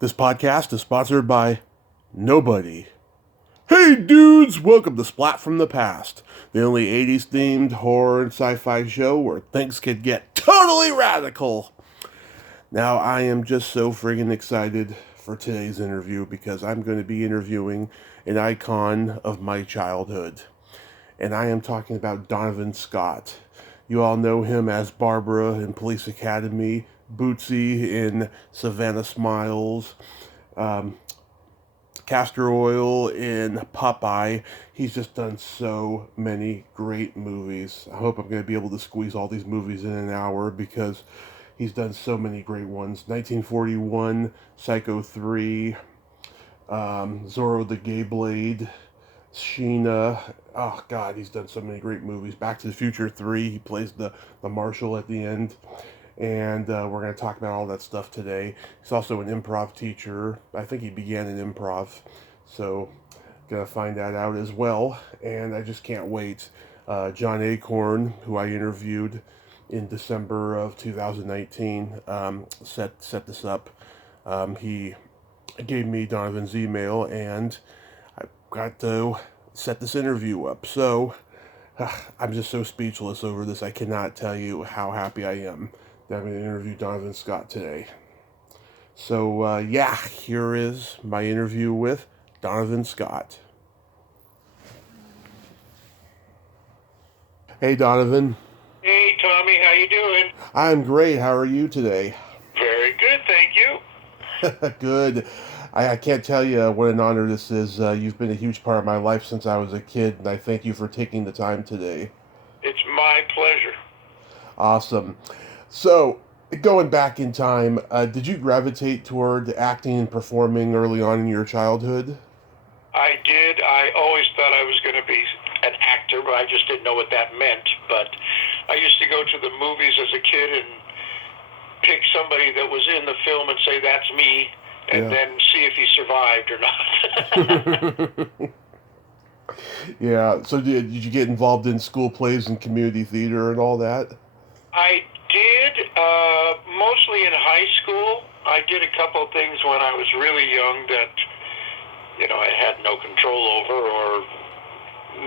This podcast is sponsored by nobody. Hey dudes, welcome to Splat from the Past, the only 80s themed horror and sci-fi show where things could get totally radical. Now, I am just so friggin' excited for today's interview because I'm going to be interviewing an icon of my childhood. And I am talking about Donovan Scott. You all know him as Barbara in Police Academy, Bootsy in Savannah Smiles, um, Castor Oil in Popeye. He's just done so many great movies. I hope I'm going to be able to squeeze all these movies in an hour because he's done so many great ones. 1941, Psycho 3, Zorro the Gay Blade, Sheena. Oh, God, he's done so many great movies. Back to the Future 3, he plays the marshal at the end. And we're going to talk about all that stuff today. He's also an improv teacher. I think he began in improv. So, going to find that out as well. And I just can't wait. John Acorn, who I interviewed in December of 2019, set this up. He gave me Donovan's email, and I got to set this interview up. So, I'm just so speechless over this. I cannot tell you how happy I am that I'm going to interview Donovan Scott today. So, here is my interview with Donovan Scott. Hey, Donovan. Hey, Tommy, how you doing? I'm great. How are you today? Very good, thank you. Good. I can't tell you what an honor this is. You've been a huge part of my life since I was a kid, and I thank you for taking the time today. It's my pleasure. Awesome. So, going back in time, did you gravitate toward acting and performing early on in your childhood? I did. I always thought I was going to be an actor, but I just didn't know what that meant. But I used to go to the movies as a kid and pick somebody that was in the film and say, that's me, and then see if he survived or not. Yeah, so did you get involved in school plays and community theater and all that? I did, mostly in high school. I did a couple of things when I was really young that, I had no control over or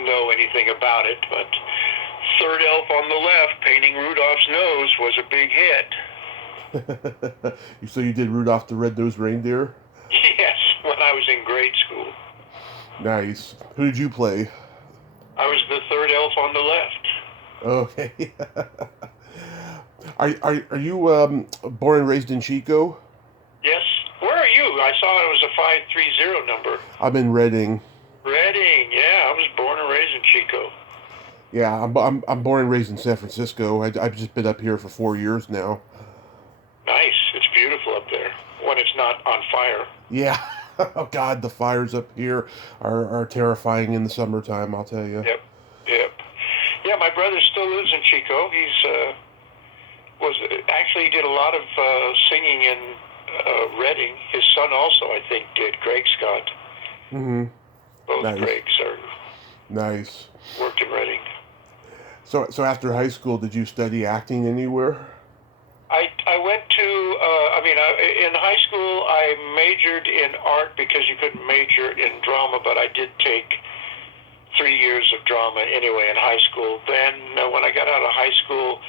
know anything about it. But Third Elf on the Left, painting Rudolph's nose, was a big hit. So you did Rudolph the Red-Nosed Reindeer? Yes, when I was in grade school. Nice. Who did you play? I was the third elf on the left. Okay. Are you born and raised in Chico? Yes. Where are you? I saw it was a 530 number. I'm in Reading. Reading, yeah. I was born and raised in Chico. Yeah, I'm born and raised in San Francisco. I've just been up here for 4 years now. Nice. It's beautiful up there when it's not on fire. Yeah. Oh God, the fires up here are terrifying in the summertime. I'll tell you. Yep. Yeah, my brother still lives in Chico. He did a lot of singing in Reading. His son also, I think, did. Greg Scott. Mm-hmm. Both Nice. Gregs are Nice. worked in Reading. So after high school, did you study acting anywhere? I went to, in high school I majored in art because you couldn't major in drama, but I did take 3 years of drama anyway in high school. Then when I got out of high school,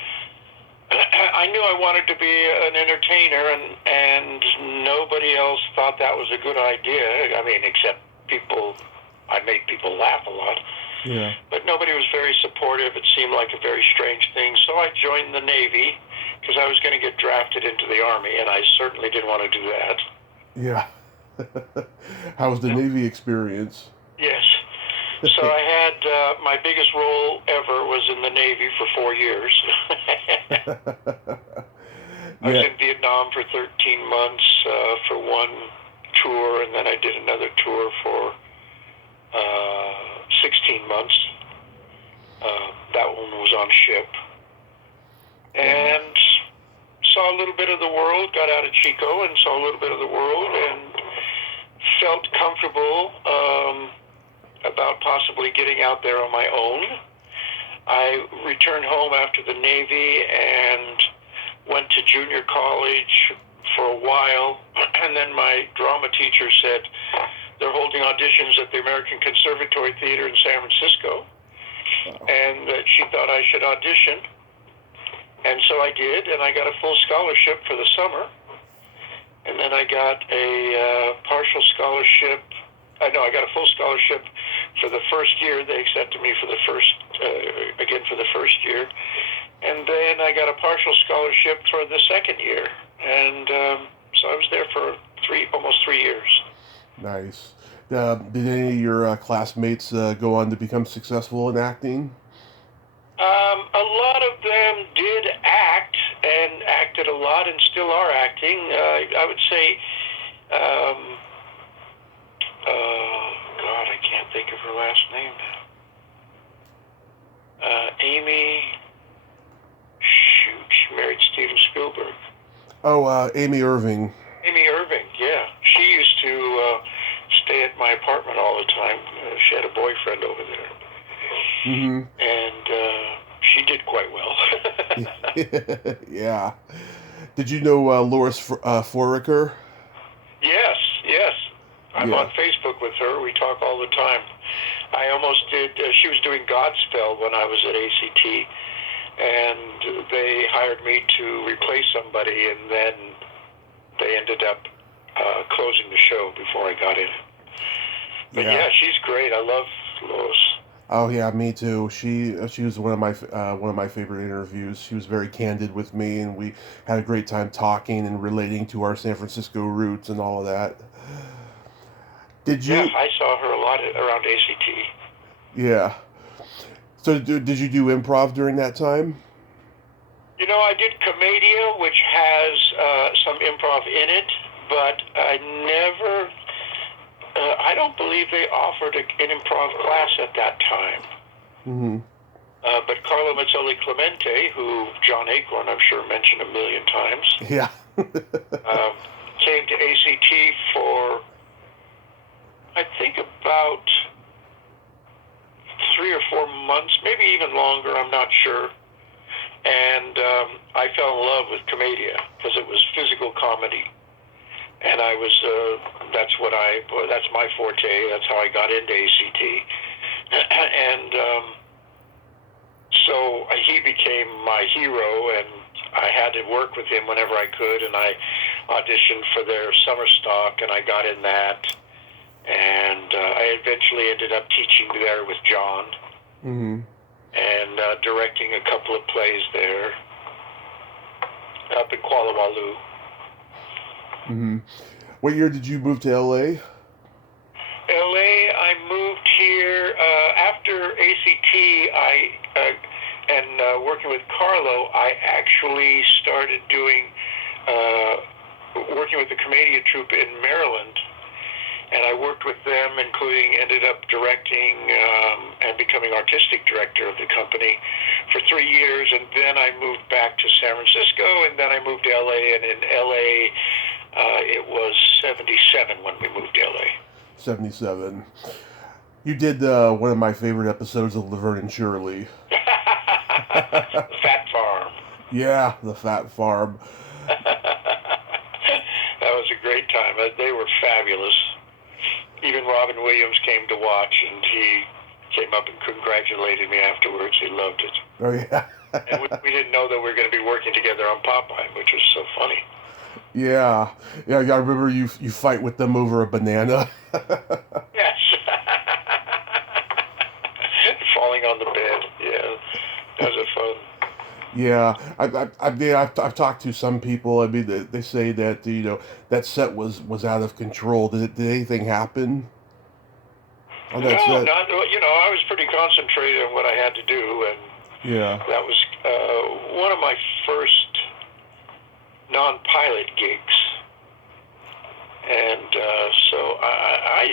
I knew I wanted to be an entertainer, and nobody else thought that was a good idea. I mean, except I made people laugh a lot. Yeah. But nobody was very supportive. It seemed like a very strange thing. So I joined the Navy because I was going to get drafted into the Army, and I certainly didn't want to do that. Yeah. How was the Navy experience? Yes. So I had, my biggest role ever was in the Navy for 4 years. I was in Vietnam for 13 months for one tour, and then I did another tour for 16 months. That one was on ship. And saw a little bit of the world, got out of Chico and saw a little bit of the world, and felt comfortable about possibly getting out there on my own. I returned home after the Navy and went to junior college, for a while, and then my drama teacher said they're holding auditions at the American Conservatory Theater in San Francisco, and that she thought I should audition. And so I did, and I got a full scholarship for the summer. And then I got a partial scholarship. I got a full scholarship for the first year. They accepted me for the first year. And then I got a partial scholarship for the second year. And so I was there for almost 3 years. Nice. Did any of your classmates go on to become successful in acting? A lot of them did act and acted a lot and still are acting. I would say, God, I can't think of her last name now. Amy, she married Steven Spielberg. Oh, Amy Irving. Amy Irving, yeah. She used to stay at my apartment all the time. She had a boyfriend over there. Mm-hmm. And she did quite well. Yeah. Did you know Loris Foraker? Yes. I'm Yeah. on Facebook with her. We talk all the time. I almost did. She was doing Godspell when I was at ACT, and they hired me to replace somebody, and then they ended up closing the show before I got in. But yeah, she's great. I love Lois. Oh yeah, me too. She was one of my favorite interviews. She was very candid with me, and we had a great time talking and relating to our San Francisco roots and all of that. Did you? Yeah, I saw her a lot around ACT. Yeah. So did you do improv during that time? You know, I did Commedia, which has some improv in it, but I never. I don't believe they offered an improv class at that time. Mm-hmm. But Carlo Mazzoli Clemente, who John Acorn, I'm sure, mentioned a million times, Yeah. came to ACT for, I think, about 3 or 4 months, maybe even longer, I'm not sure. And I fell in love with Commedia because it was physical comedy. And I was, that's my forte. That's how I got into ACT. And so he became my hero, and I had to work with him whenever I could. And I auditioned for their summer stock, and I got in that. And I eventually ended up teaching there with John. Mm-hmm. And directing a couple of plays there up in Kuala Walu. Mm-hmm. What year did you move to LA? LA, I moved here after ACT. And working with Carlo, I actually started working with the Commedia troupe in Maryland. And I worked with them, ended up directing and becoming artistic director of the company for 3 years. And then I moved back to San Francisco, and then I moved to LA. And in LA, it was 77 when we moved to LA. 77. You did one of my favorite episodes of Laverne and Shirley. Fat Farm. Yeah, the Fat Farm. That was a great time. They were fabulous. Even Robin Williams came to watch, and he came up and congratulated me afterwards. He loved it. Oh, yeah. And we didn't know that we were going to be working together on Popeye, which was so funny. Yeah. I remember you fight with them over a banana. Yes. Falling on the bed. Yeah. That was fun. Yeah, I've talked to some people. I mean, they say that that set was out of control. Did anything happen on that set? No, not. I was pretty concentrated on what I had to do, and yeah, that was one of my first non-pilot gigs, and so I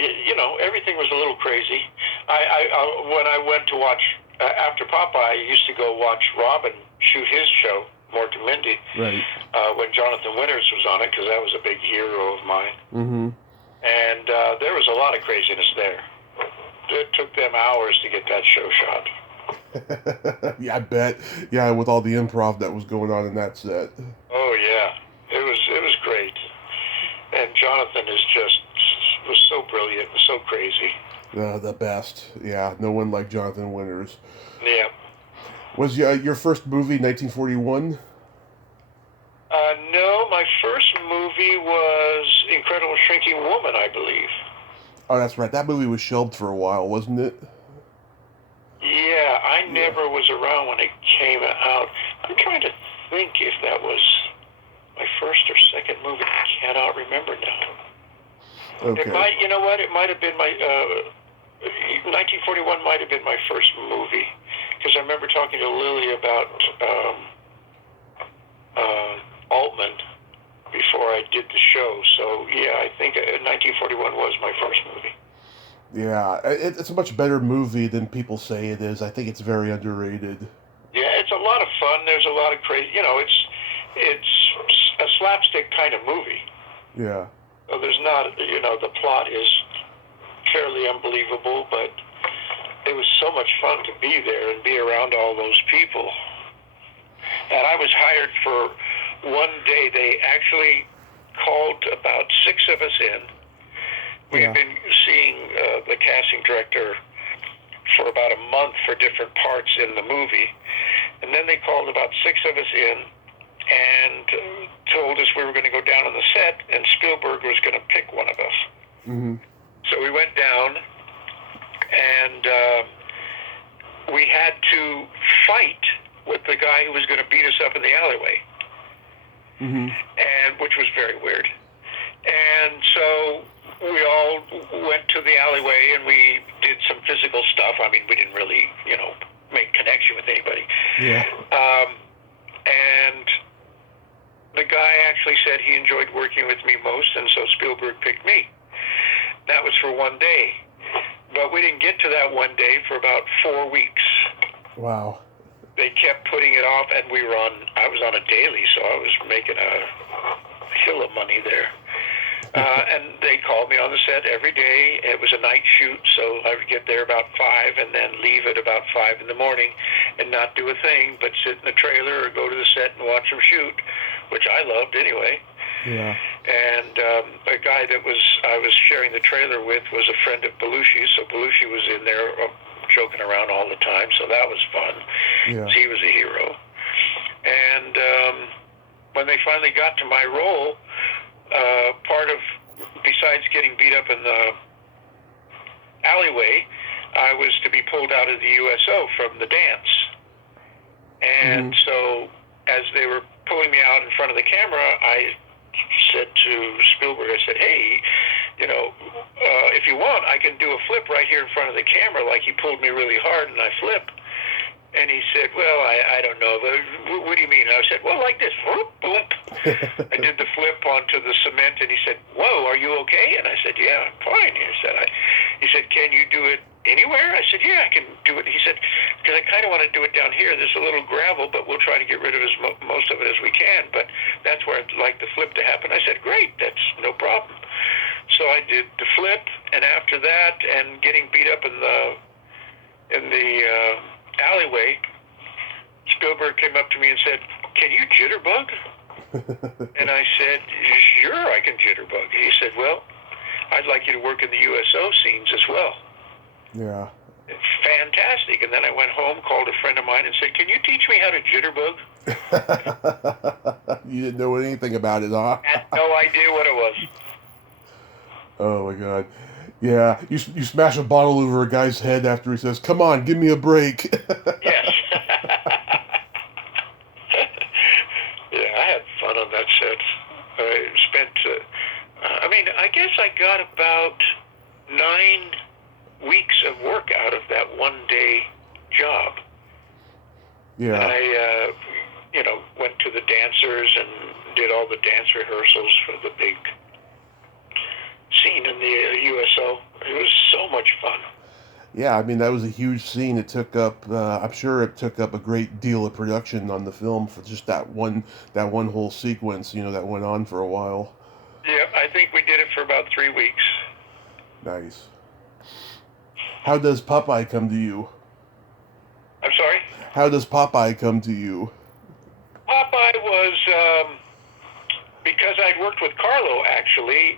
everything was a little crazy. I when I went to watch after Popeye, I used to go watch Robin shoot his show, Mork and Mindy, right, when Jonathan Winters was on it, because that was a big hero of mine. Mm-hmm. And there was a lot of craziness there. It took them hours to get that show shot. Yeah, I bet. Yeah, with all the improv that was going on in that set. Oh yeah, it was great. Jonathan was so brilliant, so crazy. The best. Yeah, no one like Jonathan Winters. Yeah. Was your first movie 1941? No, my first movie was Incredible Shrinking Woman, I believe. Oh, that's right. That movie was shelved for a while, wasn't it? Yeah, I never was around when it came out. I'm trying to think if that was my first or second movie. I cannot remember now. Okay. It might, you know what? It might have been my 1941 might have been my first movie, because I remember talking to Lily about Altman before I did the show. So yeah, I think 1941 was my first movie. Yeah, it's a much better movie than people say it is. I think it's very underrated. Yeah, it's a lot of fun. There's a lot of crazy. It's a slapstick kind of movie. Yeah. So there's not, the plot is fairly unbelievable, but it was so much fun to be there and be around all those people. And I was hired for one day. They actually called about 6 of us in. We had been seeing the casting director for about a month for different parts in the movie. And then they called about 6 of us in and told us we were going to go down on the set, and Spielberg was going to pick one of us. Mm-hmm. So we went down, and we had to fight with the guy who was going to beat us up in the alleyway, and which was very weird. And so we all went to the alleyway, and we did some physical stuff. I mean, we didn't really, make connection with anybody. Yeah. And the guy actually said he enjoyed working with me most, and so Spielberg picked me. That was for one day. But we didn't get to that one day for about 4 weeks. Wow. They kept putting it off, and I was on a daily, so I was making a hill of money there. And they called me on the set every day. It was a night shoot, so I would get there about 5 and then leave at about 5 in the morning and not do a thing but sit in the trailer or go to the set and watch them shoot, which I loved anyway. Yeah. And a guy that I was sharing the trailer with was a friend of Belushi's, so Belushi was in there joking around all the time, so that was fun. Yeah. He was a hero. And when they finally got to my role, besides getting beat up in the alleyway, I was to be pulled out of the USO from the dance. And so as they were pulling me out in front of the camera, I said to Spielberg, I said, hey, if you want, I can do a flip right here in front of the camera, like he pulled me really hard and I flip. And he said, well, I don't know. What do you mean? And I said, well, like this. Whoop, boom. I did the flip onto the cement, and he said, whoa, are you okay? And I said, yeah, I'm fine. He said, can you do it anywhere? I said, yeah, I can do it. He said, because I kind of want to do it down here. There's a little gravel, but we'll try to get rid of most of it as we can. But that's where I'd like the flip to happen. I said, great, that's no problem. So I did the flip, and after that, and getting beat up in the alleyway, Spielberg came up to me and said, can you jitterbug? And I said, sure, I can jitterbug. He said, well, I'd like you to work in the USO scenes as well. Yeah. Fantastic. And then I went home, called a friend of mine, and said, can you teach me how to jitterbug? You didn't know anything about it, huh? I had no idea what it was. Oh, my God. Yeah, you smash a bottle over a guy's head after he says, come on, give me a break. Yes. Yeah, I had fun on that set. I spent, I guess I got about 9 weeks of work out of that one-day job. Yeah. I, went to the dancers and did all the dance rehearsals for the big scene in the USO. It was so much fun. Yeah, I mean, that was a huge scene. It took up, I'm sure it took up a great deal of production on the film for just that one whole sequence, that went on for a while. Yeah, I think we did it for about 3 weeks. Nice. How does Popeye come to you? I'm sorry? How does Popeye come to you? Popeye was, because I'd worked with Carlo, actually.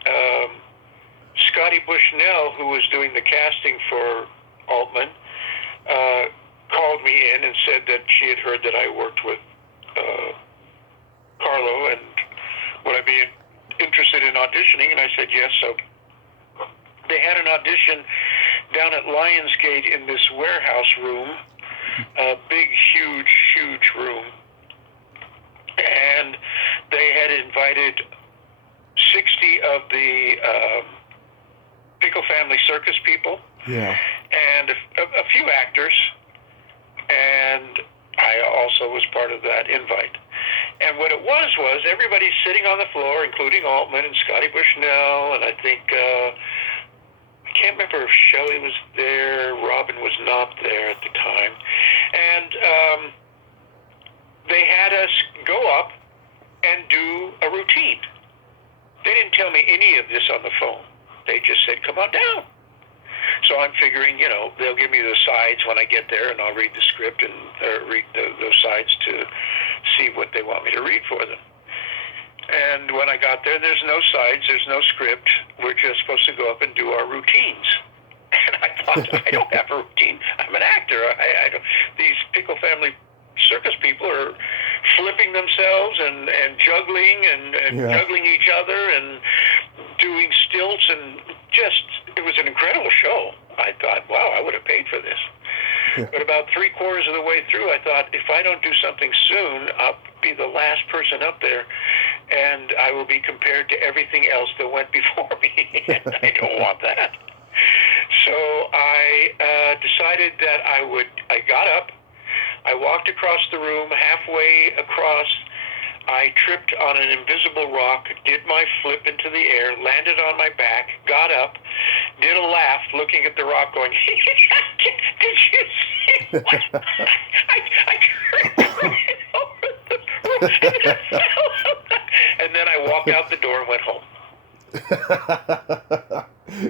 Scotty Bushnell, who was doing the casting for Altman, called me in and said that she had heard that I worked with Carlo, and would I be interested in auditioning? And I said yes. So they had an audition down at Lionsgate in this warehouse room, a big, huge room. And they had invited 60 of the Pickle Family Circus people, and a few actors, and I also was part of that invite. And what it was everybody sitting on the floor, including Altman and Scotty Bushnell, and I think, I can't remember if Shelley was there, Robin was not there at the time. And they had us go up and do a routine. They didn't tell me any of this on the phone. They just said, come on down. So I'm figuring, they'll give me the sides when I get there, and I'll read the script and read those sides to see what they want me to read for them. And when I got there, there's no sides, there's no script. We're just supposed to go up and do our routines. And I thought, I don't have a routine. I'm an actor. I don't. These Pickle Family Circus people are flipping themselves and juggling and juggling each other and doing stilts, and it was an incredible show. I thought, wow, I would have paid for this. Yeah. But about 3/4 of the way through, I thought, if I don't do something soon, I'll be the last person up there, and I will be compared to everything else that went before me. I don't want that. So I decided that I got up, I walked across the room, halfway across, I tripped on an invisible rock, did my flip into the air, landed on my back, got up, did a laugh, looking at the rock going, did you see what? I tripped over the roof, and then I walked out the door and went home.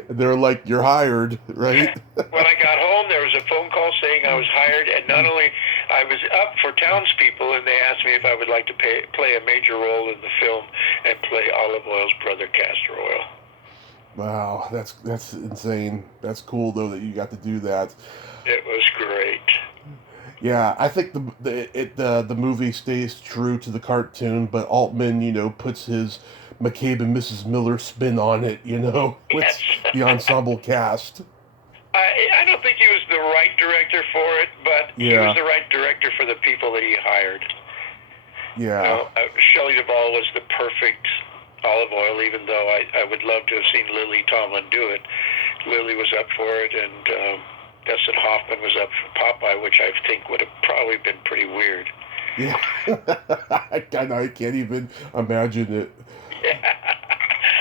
They're like, you're hired, right? When I got home, there was a phone call saying I was hired, and not only I was up for townspeople, and they asked me if I would like to play a major role in the film and play Olive Oil's brother, Castor Oil. Wow, that's insane. That's cool though that you got to do that. It was great. Yeah, I think the movie stays true to the cartoon, but Altman, puts his McCabe and Mrs. Miller spin on it, with the ensemble cast. I don't think he was the right director for it, but he was the right director for the people that he hired. Yeah. Shelley Duvall was the perfect Olive Oil, even though I would love to have seen Lily Tomlin do it. Lily was up for it, and Dustin Hoffman was up for Popeye, which I think would have probably been pretty weird. Yeah. I can't even imagine it.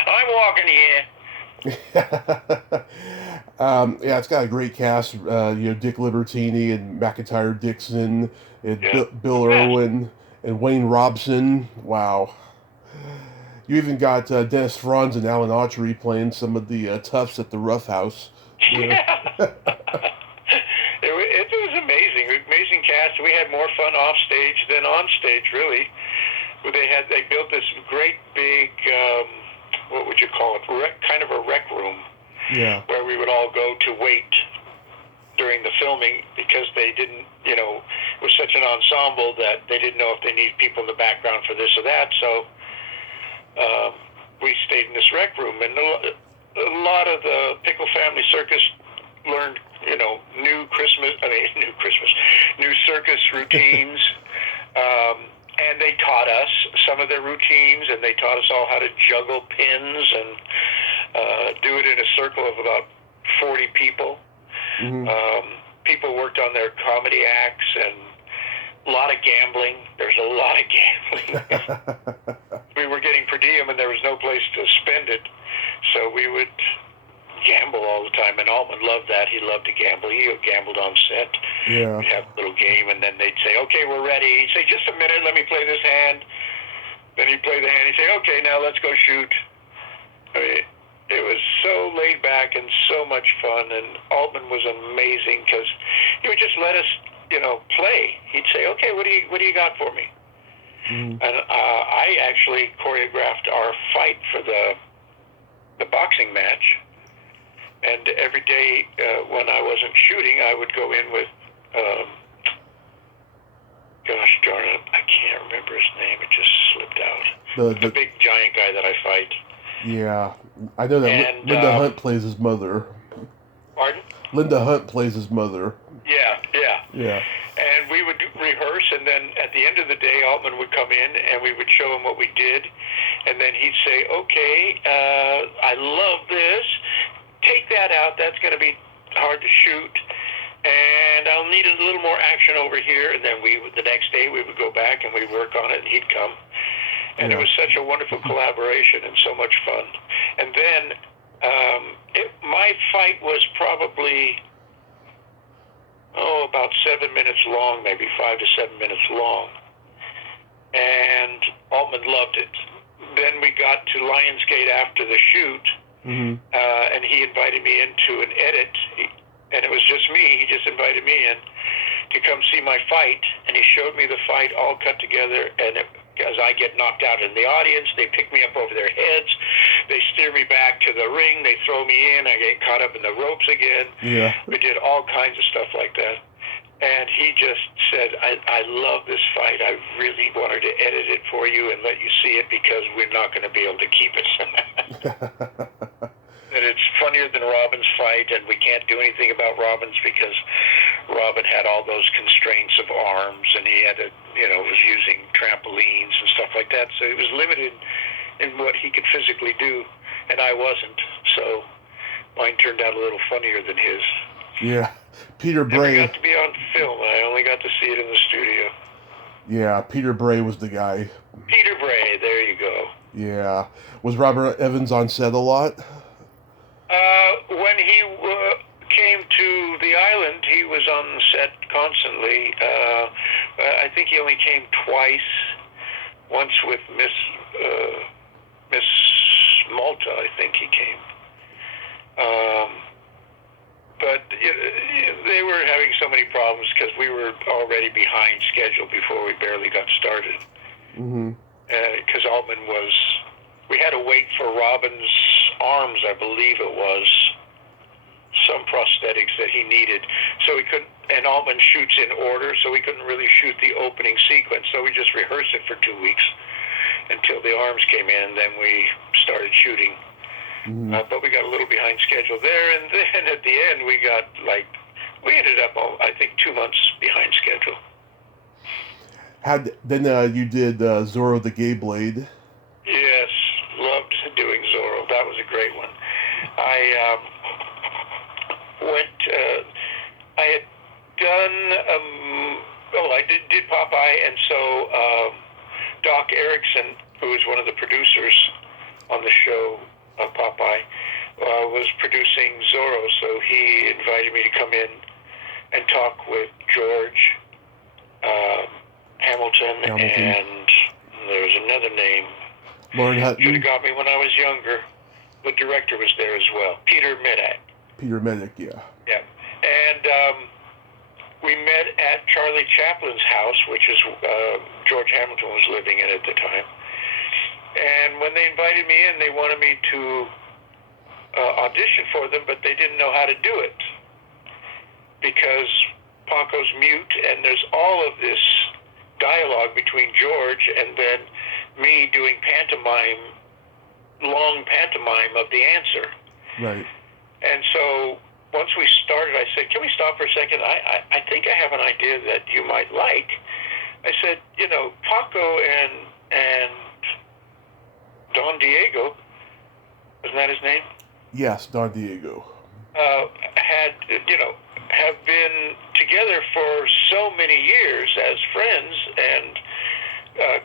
I'm walking here. Yeah, it's got a great cast. Dick Libertini and McIntyre Dixon and Bill Irwin and Wayne Robson. Wow. You even got Dennis Franz and Alan Autry playing some of the toughs at the Rough House. Yeah. It was amazing cast. We had more fun off stage than on stage, really. They built this great big, what would you call it, kind of a rec room, where we would all go to wait during the filming, because they didn't, it was such an ensemble that they didn't know if they needed people in the background for this or that. So we stayed in this rec room, and a lot of the Pickle Family Circus learned, new circus routines. And they taught us some of their routines, and they taught us all how to juggle pins and do it in a circle of about 40 people. Mm-hmm. People worked on their comedy acts, and a lot of gambling. There's a lot of gambling. We were getting per diem, and there was no place to spend it, so we would gamble all the time, and Altman loved that. He loved to gamble. He gambled on set. Yeah. We'd have a little game, and then they'd say, okay, we're ready. He'd say, just a minute, let me play this hand. Then he'd play the hand. He'd say, okay, now let's go shoot. I mean, it was so laid back and so much fun, and Altman was amazing, because he would just let us, play. He'd say, okay, what do you got for me? Mm-hmm. And I actually choreographed our fight for the boxing match. And every day when I wasn't shooting, I would go in with, gosh darn it, I can't remember his name. It just slipped out. The big giant guy that I fight. Yeah, I know that. And, Linda Hunt plays his mother. Pardon? Linda Hunt plays his mother. Yeah. Yeah. And we would rehearse, and then at the end of the day, Altman would come in, and we would show him what we did, and then he'd say, "Okay, I love this. Take that out. That's going to be hard to shoot, and I'll need a little more action over here." And then the next day, we would go back and we'd work on it, and he'd come, and It was such a wonderful collaboration and so much fun. And then my fight was probably about 7 minutes long, maybe 5 to 7 minutes long. And Altman loved it. Then we got to Lionsgate after the shoot, and he invited me into an edit, and it was just me. He just invited me in to come see my fight, and he showed me the fight all cut together, and as I get knocked out in the audience, they pick me up over their heads, they steer me back to the ring, they throw me in, I get caught up in the ropes again. Yeah. We did all kinds of stuff like that. And he just said, I love this fight. I really wanted to edit it for you and let you see it because we're not going to be able to keep it. And it's funnier than Robin's fight, and we can't do anything about Robin's because Robin had all those constraints of arms, and he had to, was using trampolines and stuff like that. So he was limited in what he could physically do, and I wasn't. So mine turned out a little funnier than his. Yeah. Peter Bray. Never got to be on film. I only got to see it in the studio. Yeah, Peter Bray was the guy. Peter Bray, there you go. Yeah. Was Robert Evans on set a lot? When he came to the island, he was on the set constantly. I think he only came twice. Once with Miss Malta, I think he came. But they were having so many problems because we were already behind schedule before we barely got started. Because Altman we had to wait for Robin's arms, I believe it was, some prosthetics that he needed. So we couldn't, and Altman shoots in order, so we couldn't really shoot the opening sequence. So we just rehearsed it for 2 weeks until the arms came in, and then we started shooting. But we got a little behind schedule there, and then at the end we ended up, I think, 2 months behind schedule. Then you did Zorro the Gay Blade. Yes, loved doing Zorro. That was a great one. I had done, I did Popeye, and so Doc Erickson, who was one of the producers on the show, Popeye, was producing Zorro, so he invited me to come in and talk with George Hamilton, and there was another name. Lauren Hutton. Should have got me when I was younger. The director was there as well, Peter Medak. Peter Medak, yeah. Yeah, and we met at Charlie Chaplin's house, which is George Hamilton was living in at the time. And when they invited me in, they wanted me to audition for them, but they didn't know how to do it because Paco's mute, and there's all of this dialogue between George and then me doing long pantomime of the answer. Right. And so once we started, I said, can we stop for a second? I think I have an idea that you might like. I said, Paco and Don Diego, wasn't that his name? Yes, Don Diego. Have been together for so many years as friends and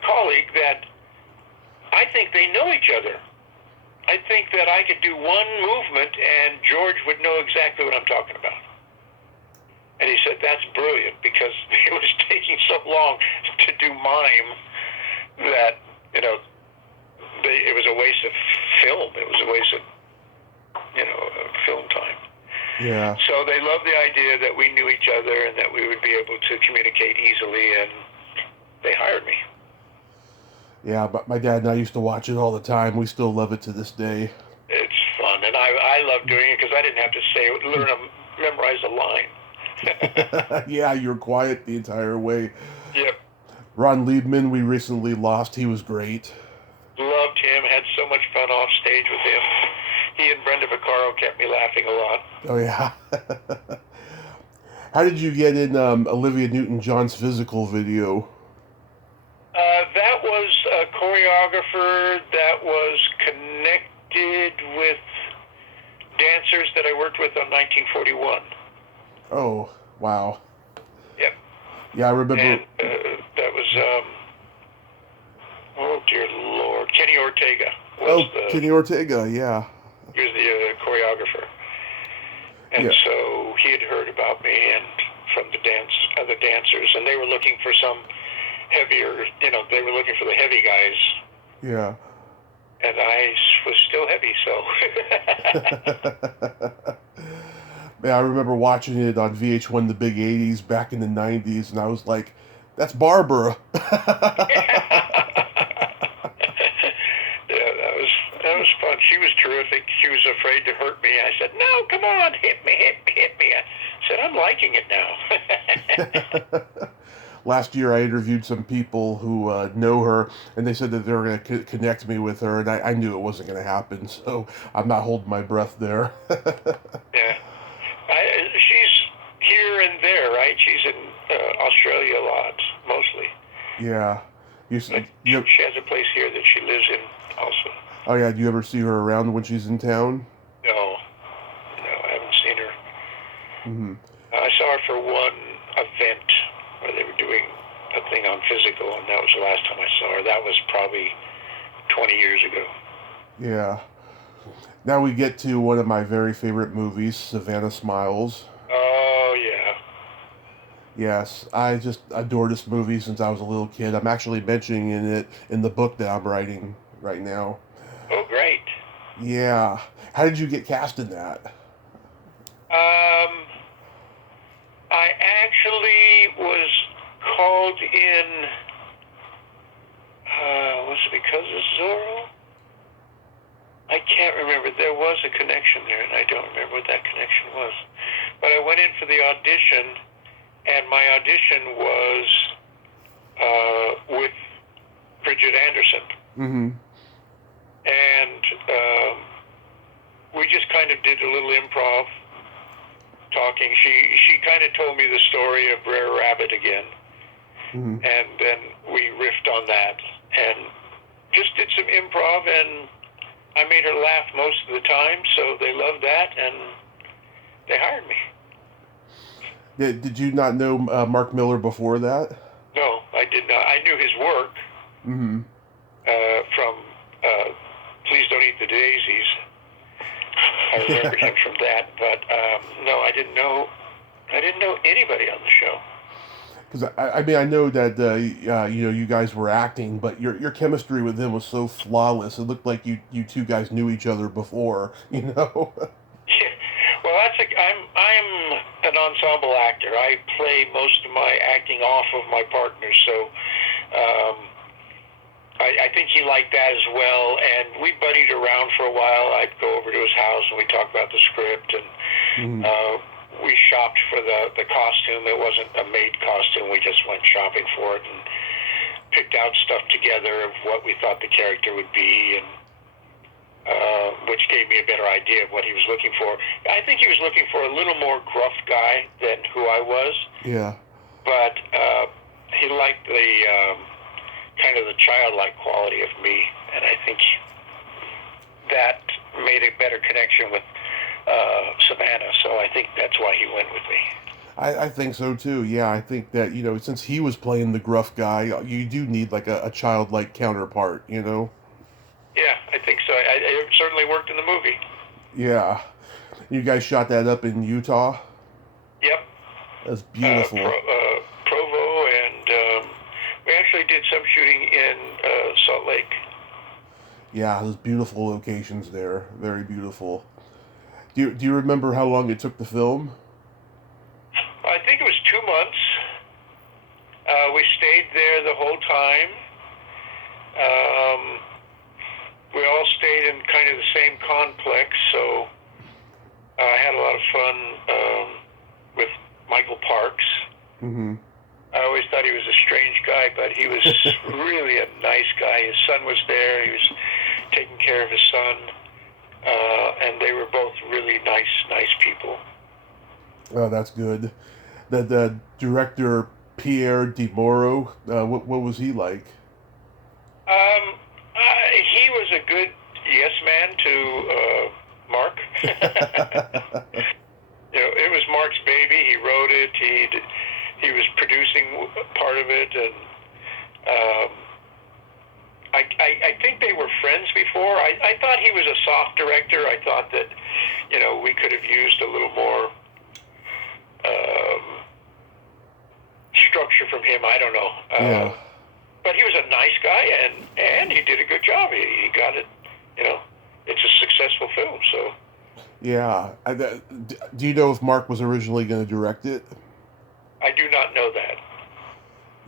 colleague that I think they know each other. I think that I could do one movement and George would know exactly what I'm talking about. And he said, that's brilliant, because it was taking so long to do mime that, it was a waste of film. It was a waste of, film time. Yeah. So they loved the idea that we knew each other and that we would be able to communicate easily, and they hired me. Yeah, but my dad and I used to watch it all the time. We still love it to this day. It's fun, and I love doing it because I didn't have to learn to memorize a line. Yeah, you were quiet the entire way. Yep. Ron Liebman, we recently lost. He was great. Loved him. Had so much fun off stage with him. He and Brenda Vaccaro kept me laughing a lot. Oh, yeah. How did you get in Olivia Newton-John's physical video? That was a choreographer that was connected with dancers that I worked with on 1941. Oh, wow. Yep. Yeah, I remember. And that was, oh dear Lord, Kenny Ortega. Kenny Ortega, yeah. He was the choreographer. And Yeah. so he had heard about me and from the other dancers, and they were looking for some heavier, they were looking for the heavy guys. Yeah. And I was still heavy, so. Yeah, I remember watching it on VH1 the big 80s back in the 90s, and I was like, that's Barbara. Yeah, that was fun. She was terrific. She was afraid to hurt me. I said, no, come on, hit me. I said, I'm liking it now. Last year, I interviewed some people who know her, and they said that they were going to connect me with her, and I knew it wasn't going to happen, so I'm not holding my breath there. Yeah. She's here and there, right? She's in Australia a lot, mostly. Yeah. She has a place here that she lives in also. Oh, yeah. Do you ever see her around when she's in town? No, I haven't seen her. Mm-hmm. I saw her for one event where they were doing a thing on physical, and that was the last time I saw her. That was probably 20 years ago. Yeah. Now we get to one of my very favorite movies, Savannah Smiles. Oh, yeah. Yes, I just adore this movie since I was a little kid. I'm actually mentioning it in the book that I'm writing right now. Oh, great. Yeah. How did you get cast in that? I actually was called in, was it because of Zorro? I can't remember. There was a connection there, and I don't remember what that connection was. But I went in for the audition, and my audition was with Bridget Anderson. Mm-hmm. And we just kind of did a little improv talking. She kind of told me the story of Brer Rabbit again. Mm-hmm. And then we riffed on that and just did some improv, and I made her laugh most of the time, so they loved that, and they hired me. Did you not know Mark Miller before that? No, I did not. I knew his work Mm-hmm. From Please Don't Eat the Daisies. I remembered him from that, but no, I didn't know anybody on the show. Because I know that you guys were acting, but your chemistry with him was so flawless. It looked like you two guys knew each other before, Yeah. Well, I'm an ensemble actor. I play most of my acting off of my partners, so I think he liked that as well. And we buddied around for a while. I'd go over to his house and we'd talk about the script, and we shopped for the costume. It wasn't a made costume. We just went shopping for it and picked out stuff together of what we thought the character would be, and which gave me a better idea of what he was looking for. I think he was looking for a little more gruff guy than who I was. Yeah. But he liked the kind of the childlike quality of me, and I think that made a better connection with Savannah, so I think that's why he went with me. I think so too. Yeah, I think that since he was playing the gruff guy, you do need like a childlike counterpart. Yeah, I think so. It certainly worked in the movie. Yeah, you guys shot that up in Utah. Yep. That's beautiful. Provo, and we actually did some shooting in Salt Lake. Yeah, those beautiful locations there. Very beautiful. Do you remember how long it took to film? I think it was 2 months. We stayed there the whole time. Um, we all stayed in kind of the same complex, so I had a lot of fun with Michael Parks. Mm-hmm. I always thought he was a strange guy, but he was really a nice guy. His son was there. He was taking care of his son, and they were both really nice people. Oh, that's good. The director Pierre De Moro, what was he like? He was a good yes man to Mark. It was Mark's baby. He wrote it. He was producing part of it, and I think they were friends before. I thought he was a soft director. I thought that we could have used a little more structure from him. I don't know. Yeah. But he was a nice guy, and he did a good job. He got it. It's a successful film. So. Yeah. Do you know if Mark was originally going to direct it? I do not know that.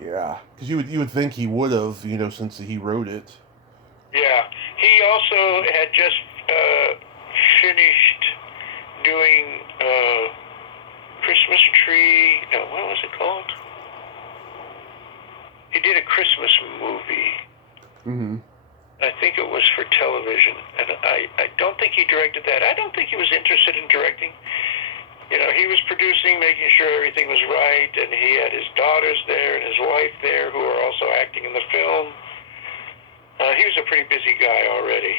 Yeah, because you would think he would have, since he wrote it. Yeah, he also had just finished doing Christmas tree. No, what was it called? He did a Christmas movie. Mm-hmm. I think it was for television, and I don't think he directed that. I don't think he was interested in directing. He was producing, making sure everything was right, and he had his daughters there and his wife there who are also acting in the film. He was a pretty busy guy already.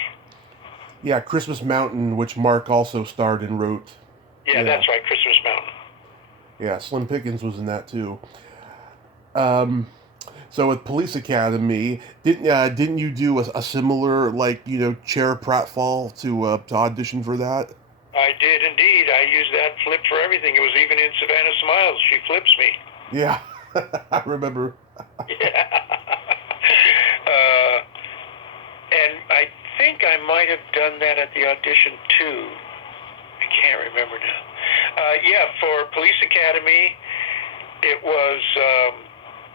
Yeah, Christmas Mountain, which Mark also starred and wrote. Yeah, that's right, Christmas Mountain. Yeah, Slim Pickens was in that too. So with Police Academy, didn't you do a similar chair pratfall to audition for that? I did indeed. I used that flip for everything. It was even in Savannah Smiles. She flips me. Yeah, I remember. Yeah. And I think I might have done that at the audition too. I can't remember now. Yeah, for Police Academy, it was.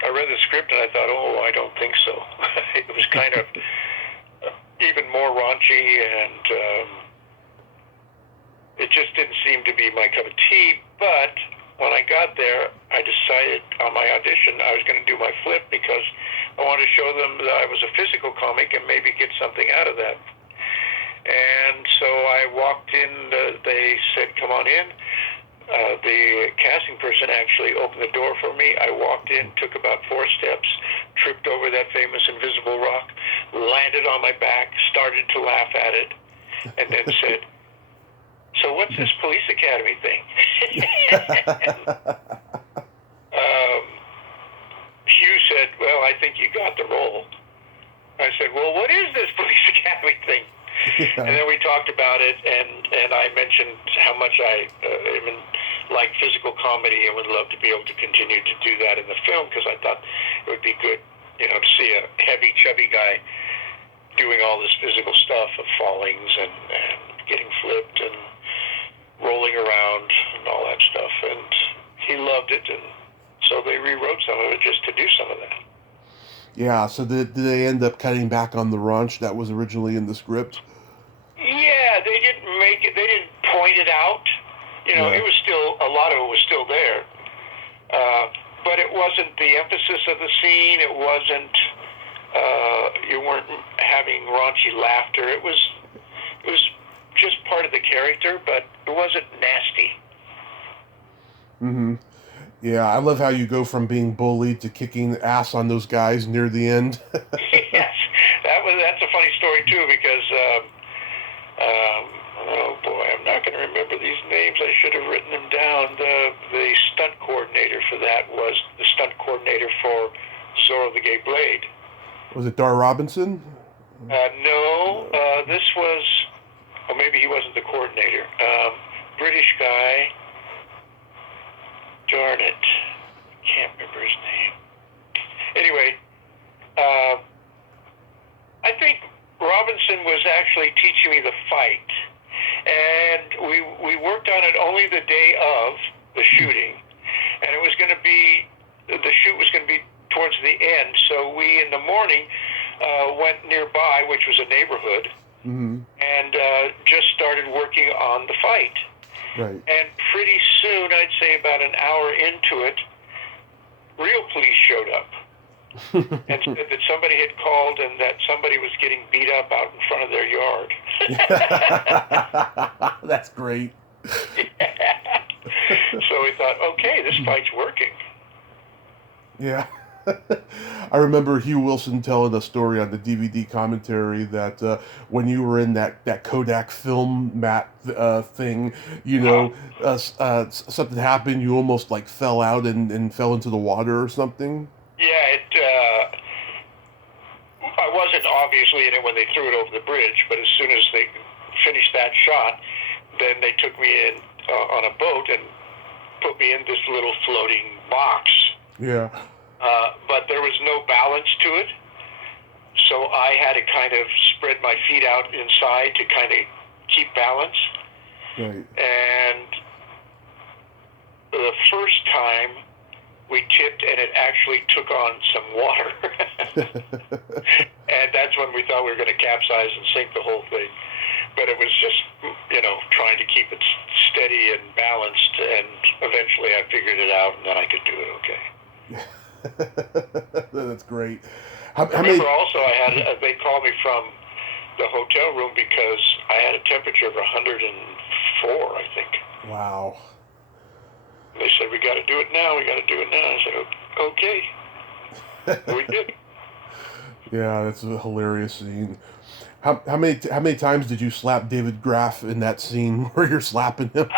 I read the script and I thought, oh, I don't think so. It was kind of even more raunchy, and it just didn't seem to be my cup of tea. But when I got there, I decided on my audition I was going to do my flip because I wanted to show them that I was a physical comic and maybe get something out of that. And so I walked in. They said, come on in. The casting person actually opened the door for me. I walked in, took about 4 steps, tripped over that famous invisible rock, landed on my back, started to laugh at it, and then said, so what's this Police Academy thing? Hugh said, well, I think you got the role. I said, well, what is this Police Academy thing? Yeah. And then we talked about it, and I mentioned how much I like physical comedy and would love to be able to continue to do that in the film, because I thought it would be good, to see a heavy, chubby guy doing all this physical stuff of fallings and getting flipped and rolling around and all that stuff. And he loved it, and so they rewrote some of it just to do some of that. Yeah, so did they end up cutting back on the raunch that was originally in the script? Yeah, they didn't make it, they didn't point it out. It was still, a lot of it was still there. But it wasn't the emphasis of the scene. It wasn't, you weren't having raunchy laughter. It was just part of the character, but it wasn't nasty. Mm-hmm. Yeah, I love how you go from being bullied to kicking ass on those guys near the end. Yes, that's a funny story too, because oh boy, I'm not going to remember these names. I should have written them down. The stunt coordinator for that was the stunt coordinator for Zorro the Gay Blade. Was it Dar Robinson? No, this was, or maybe he wasn't the coordinator. British guy. Darn it. Can't remember his name. Anyway, I think Robinson was actually teaching me the fight. And we worked on it only the day of the shooting. And it was going to be, the shoot was going to be towards the end. So we, in the morning, went nearby, which was a neighborhood, and just started working on the fight. Right. And pretty soon, I'd say about an hour into it, real police showed up and said that somebody had called and that somebody was getting beat up out in front of their yard. That's great. So we thought, okay, this fight's working. Yeah. I remember Hugh Wilson telling a story on the DVD commentary that when you were in that Kodak film mat thing, something happened. You almost like fell out and fell into the water or something. Yeah, I wasn't obviously in it when they threw it over the bridge, but as soon as they finished that shot, then they took me in on a boat and put me in this little floating box. Yeah. But there was no balance to it, so I had to kind of spread my feet out inside to kind of keep balance. Right. And the first time we tipped, and it actually took on some water. And that's when we thought we were going to capsize and sink the whole thing. But it was just, trying to keep it steady and balanced, and eventually I figured it out, and then I could do it okay. That's great. Remember also, they called me from the hotel room because I had a temperature of 104, I think. Wow. They said, we got to do it now. I said, okay. We did. Yeah, that's a hilarious scene. How many times did you slap David Graff in that scene where you're slapping him?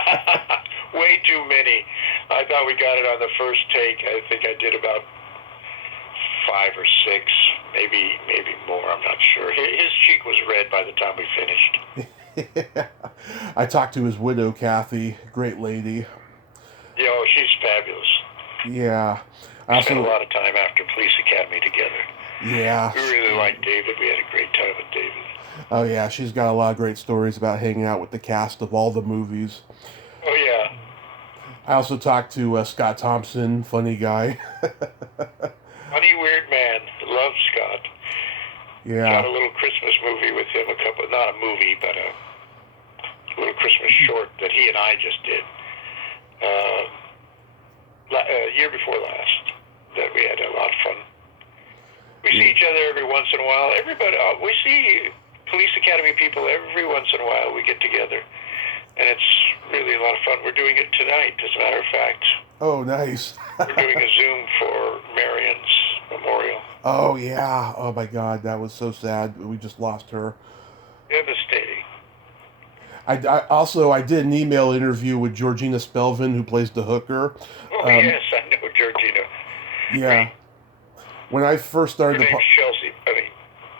Way too many. I thought we got it on the first take. I think I did about 5 or 6, maybe more. I'm not sure. His cheek was red by the time we finished. Yeah. I talked to his widow, Kathy. Great lady. Yeah, she's fabulous. Yeah. We spent a lot of time after Police Academy together. Yeah. We really liked David. We had a great time with David. Oh, yeah. She's got a lot of great stories about hanging out with the cast of all the movies. Oh, yeah. I also talked to Scott Thompson, funny guy. Funny, weird man. Love Scott. Yeah. Got a little Christmas movie with him, not a movie, but a little Christmas short that he and I just did. Year before last, that we had a lot of fun. We see each other every once in a while. Everybody, we see Police Academy people every once in a while. We get together, and it's really a lot of fun. We're doing it tonight, as a matter of fact. Oh, nice. We're doing a Zoom for Marion's memorial. Oh, yeah. Oh, my God. That was so sad. We just lost her. Devastating. I did an email interview with Georgina Spelvin, who plays the hooker. Oh, yes, I know Georgina. Yeah. When I first started Her name's Chelsea,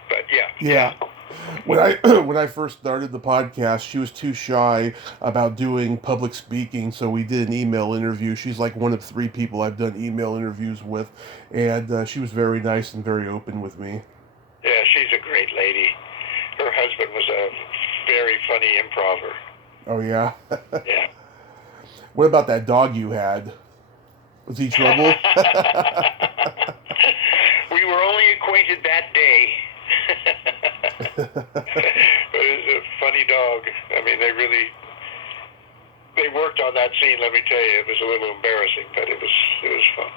but yeah. Yeah. When I first started the podcast, she was too shy about doing public speaking, so we did an email interview. She's like one of 3 people I've done email interviews with, and she was very nice and very open with me. Yeah, she's a great lady. Her husband was a very funny improver. Oh, yeah? Yeah. What about that dog you had? Was he trouble? We were only acquainted that day. But it was a funny dog. I mean, they worked on that scene, let me tell you. It was a little embarrassing, but it was fun.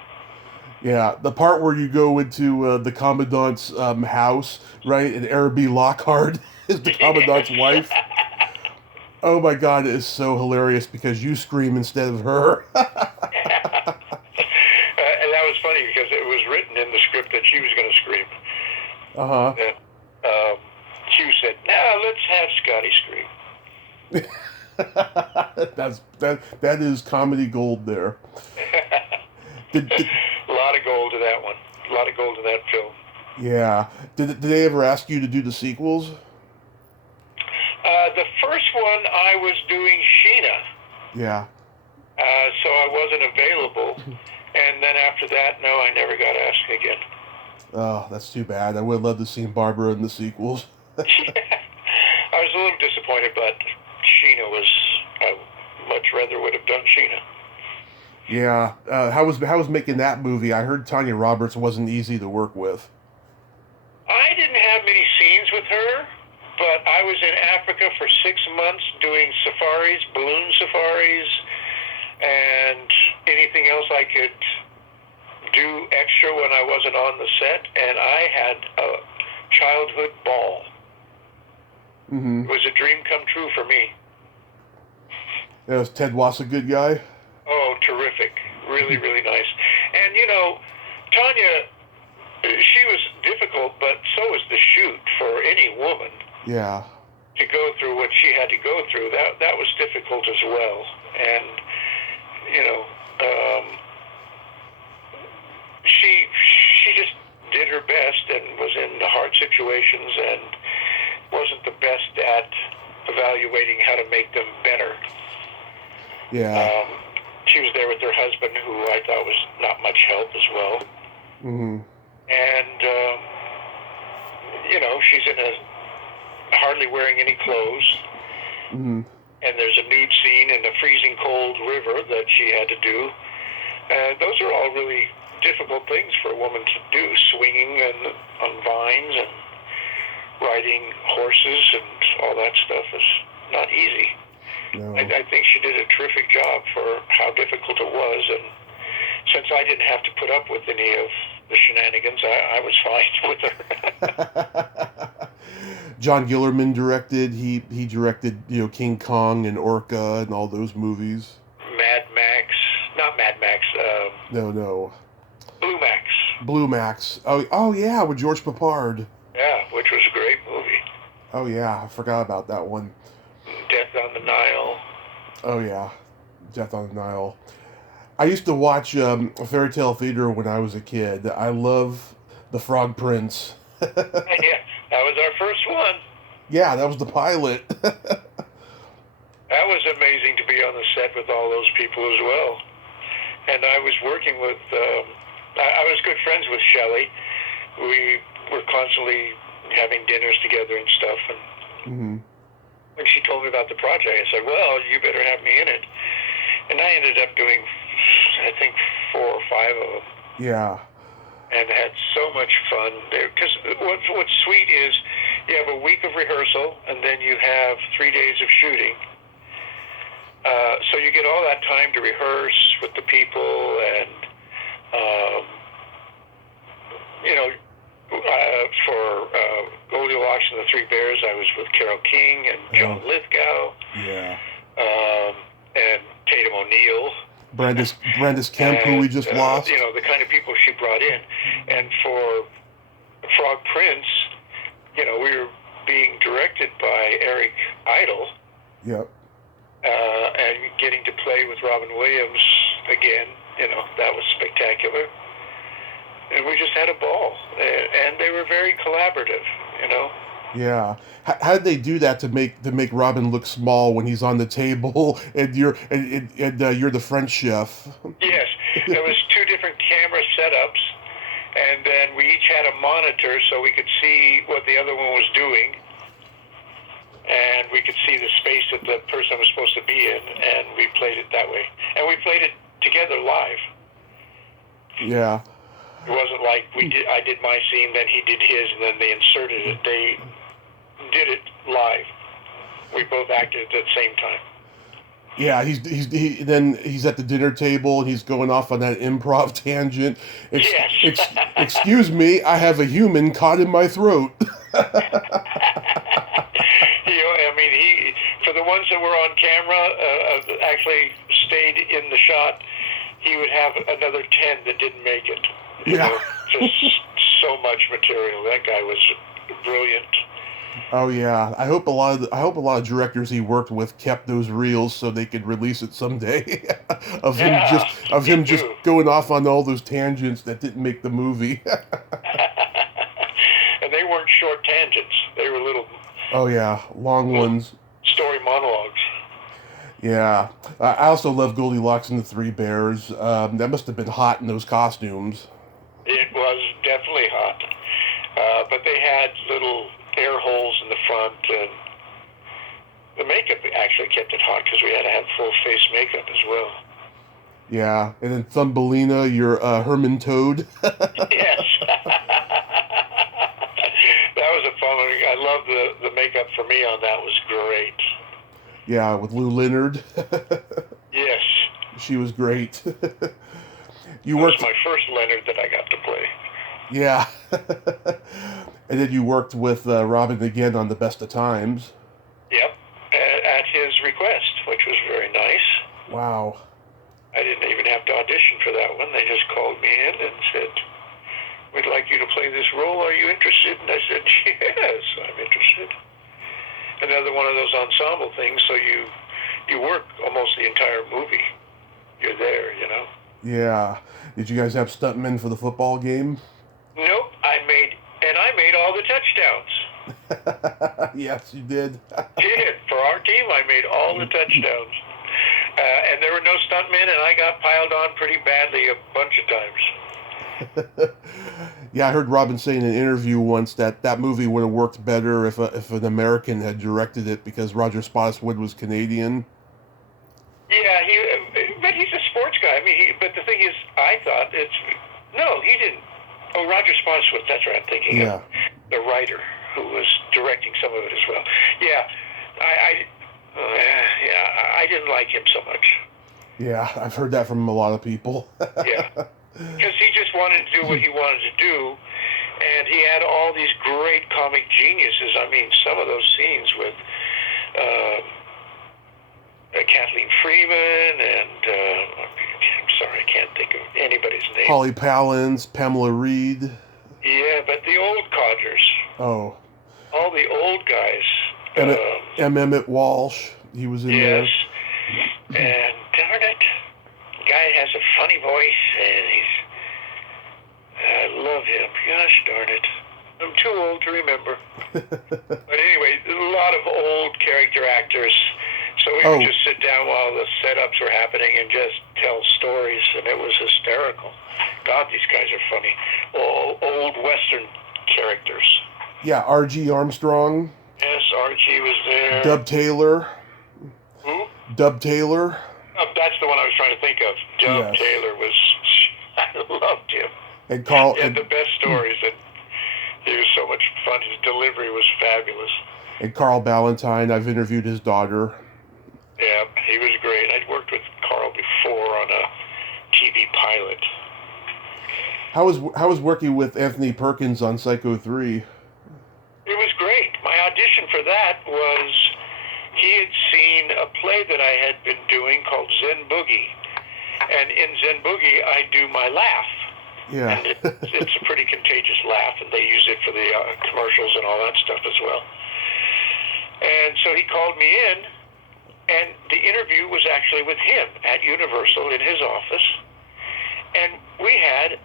Yeah, the part where you go into the Commandant's house, right, and Araby Lockhart is the Commandant's wife. Oh my God, it is so hilarious because you scream instead of her. And that was funny because it was written in the script that she was going to scream. Uh-huh. And Hugh said, "No, let's have Scotty scream." That is comedy gold there. A lot of gold to that one. A lot of gold in that film. Yeah. Did they ever ask you to do the sequels? The first one I was doing Sheena. Yeah. So I wasn't available. And then after that, no, I never got asked again. Oh, that's too bad. I would have loved to see Barbara in the sequels. Yeah. I was a little disappointed, but Sheena I much rather would have done Sheena. Yeah. How was making that movie? I heard Tanya Roberts wasn't easy to work with. I didn't her, but I was in Africa for 6 months doing safaris, balloon safaris, and anything else I could do extra when I wasn't on the set, and I had a childhood ball. Mm-hmm. It was a dream come true for me. Yeah, was Ted Wass a good guy? Oh, terrific. Really, really nice. And, you know, Tanya, she was difficult, but so was the shoot for any woman. Yeah. To go through what she had to go through, that was difficult as well. And, you know, she just did her best and was in hard situations and wasn't the best at evaluating how to make them better. Yeah. She was there with her husband, who I thought was not much help as well. Mm-hmm. And, you know, she's in a hardly wearing any clothes. Mm-hmm. And there's a nude scene in a freezing cold river that she had to do. Those are all really difficult things for a woman to do, swinging on vines and riding horses and all that stuff is not easy. No. I think she did a terrific job for how difficult it was, and since I didn't have to put up with any of the shenanigans, I was fine with her. John Gillerman directed. He directed, you know, King Kong and Orca and all those movies. Mad Max, not Mad Max. No. Blue Max. Blue Max. Oh yeah, with George Papard. Yeah, which was a great movie. Oh yeah, I forgot about that one. Death on the Nile. Oh yeah, Death on the Nile. I used to watch Fairy Tale Theater when I was a kid. I love The Frog Prince. Yeah, that was our first one. Yeah, that was the pilot. That was amazing to be on the set with all those people as well. And I was working with, I was good friends with Shelley. We were constantly having dinners together and stuff. And Mm-hmm. when she told me about the project, I said, well, you better have me in it. And I ended up doing, I think, 4 or 5 of them. Yeah. And had so much fun there. Because what's sweet is you have a week of rehearsal, and then you have 3 days of shooting. So you get all that time to rehearse with the people, and you know, for Goldilocks and the Three Bears, I was with Carole King and John Lithgow. Yeah. And Tatum O'Neal. Brandis Kemp, who we just lost. You know, the kind of people she brought in. And for Frog Prince, you know, we were being directed by Eric Idle. Yep. And getting to play with Robin Williams again, you know, that was spectacular. And we just had a ball. And they were very collaborative, you know. Yeah. How did they do that to make Robin look small when he's on the table and you're the French chef? Yes, there was 2 different camera setups, and then we each had a monitor so we could see what the other one was doing, and we could see the space that the person was supposed to be in, and we played it that way. And we played it together live. Yeah. It wasn't like I did my scene, then he did his, and then they inserted it. They did it live. We both acted at the same time. Yeah, he's at the dinner table and he's going off on that improv tangent. Yes. Excuse me, I have a human caught in my throat. You know, I mean, for the ones that were on camera, actually stayed in the shot, he would have another 10 that didn't make it. You know, just so much material. That guy was brilliant. Oh yeah, I hope a lot of directors he worked with kept those reels so they could release it someday of him just going off on all those tangents that didn't make the movie. And they weren't short tangents; they were little. Oh yeah, long ones. Story monologues. Yeah, I also love Goldilocks and the Three Bears. That must have been hot in those costumes. It was definitely hot, but they had little air holes in the front, and the makeup actually kept it hot because we had to have full face makeup as well. Yeah, and then Thumbelina, your Herman Toad. Yes. That was a fun I love the makeup for me on that was great. Yeah, with Lou Leonard. Yes. She was great. You That was worked... my first Leonard that I got to play. Yeah. And then you worked with Robin again on The Best of Times. Yep. At his request, which was very nice. Wow. I didn't even have to audition for that one. They just called me in and said, "We'd like you to play this role. Are you interested?" And I said, "Yes, I'm interested." Another one of those ensemble things, so you work almost the entire movie. You're there, you know. Yeah. Did you guys have stuntmen for the football game? Nope, I made all the touchdowns. Yes, you did. Did. For our team, I made all the touchdowns. And there were no stuntmen, and I got piled on pretty badly a bunch of times. Yeah, I heard Robin say in an interview once that movie would have worked better if an American had directed it because Roger Spottiswoode was Canadian. Yeah, but he's a sports guy. I mean, but the thing is, I thought he didn't. Oh, Roger Spottiswoode, that's right. I'm thinking of the writer who was directing some of it as well. Yeah, I didn't like him so much. Yeah, I've heard that from a lot of people. Yeah, because he just wanted to do what he wanted to do, and he had all these great comic geniuses. I mean, some of those scenes with Kathleen Freeman and I'm sorry, I can't think of anybody's name. Holly Palins, Pamela Reed. Yeah, but the old codgers. Oh. All the old guys. Emmett Walsh, he was in there. Yes. And darn it, the guy has a funny voice, and I love him. Gosh darn it. I'm too old to remember. But anyway, a lot of old character actors. So we would just sit down while the setups were happening and just tell stories, and it was hysterical. God, these guys are funny. Old Western characters. Yeah, R.G. Armstrong. Yes, Archie was there. Dub Taylor. Who? Dub Taylor. That's the one I was trying to think of. Dub Taylor was... I loved him. And Carl... He had the best stories, and he was so much fun. His delivery was fabulous. And Carl Ballantyne, I've interviewed his daughter. Yeah, he was great. I'd worked with Carl before on a TV pilot. How was working with Anthony Perkins on Psycho 3? It was great. My audition for that was he had seen a play that I had been doing called Zen Boogie. And in Zen Boogie, I do my laugh. Yeah. And it's a pretty contagious laugh, and they use it for the commercials and all that stuff as well. And so he called me in, and the interview was actually with him at Universal in his office. And we had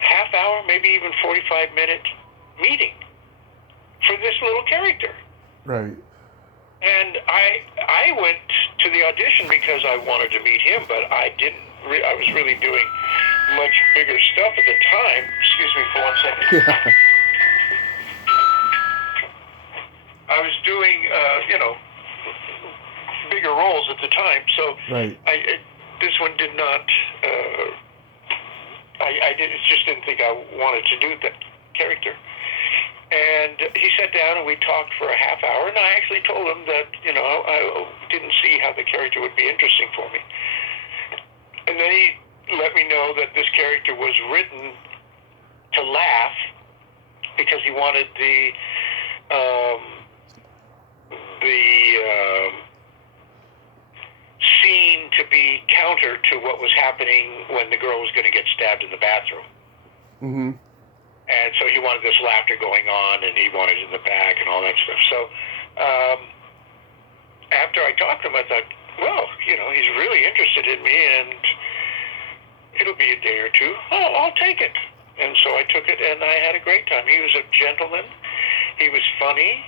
half-hour, maybe even 45-minute meeting for this little character. Right. And I went to the audition because I wanted to meet him, but I didn't. I was really doing much bigger stuff at the time. Excuse me for 1 second. Yeah. I was doing, bigger roles at the time, so right. This one did not. I just didn't think I wanted to do that character. And he sat down and we talked for a half hour, and I actually told him that, I didn't see how the character would be interesting for me. And then he let me know that this character was written to laugh because he wanted the scene to be counter to what was happening when the girl was going to get stabbed in the bathroom. Mm-hmm. And so he wanted this laughter going on, and he wanted it in the back and all that stuff. So after I talked to him, I thought, well, he's really interested in me, and it'll be a day or two. Oh, I'll take it. And so I took it, and I had a great time. He was a gentleman. He was funny.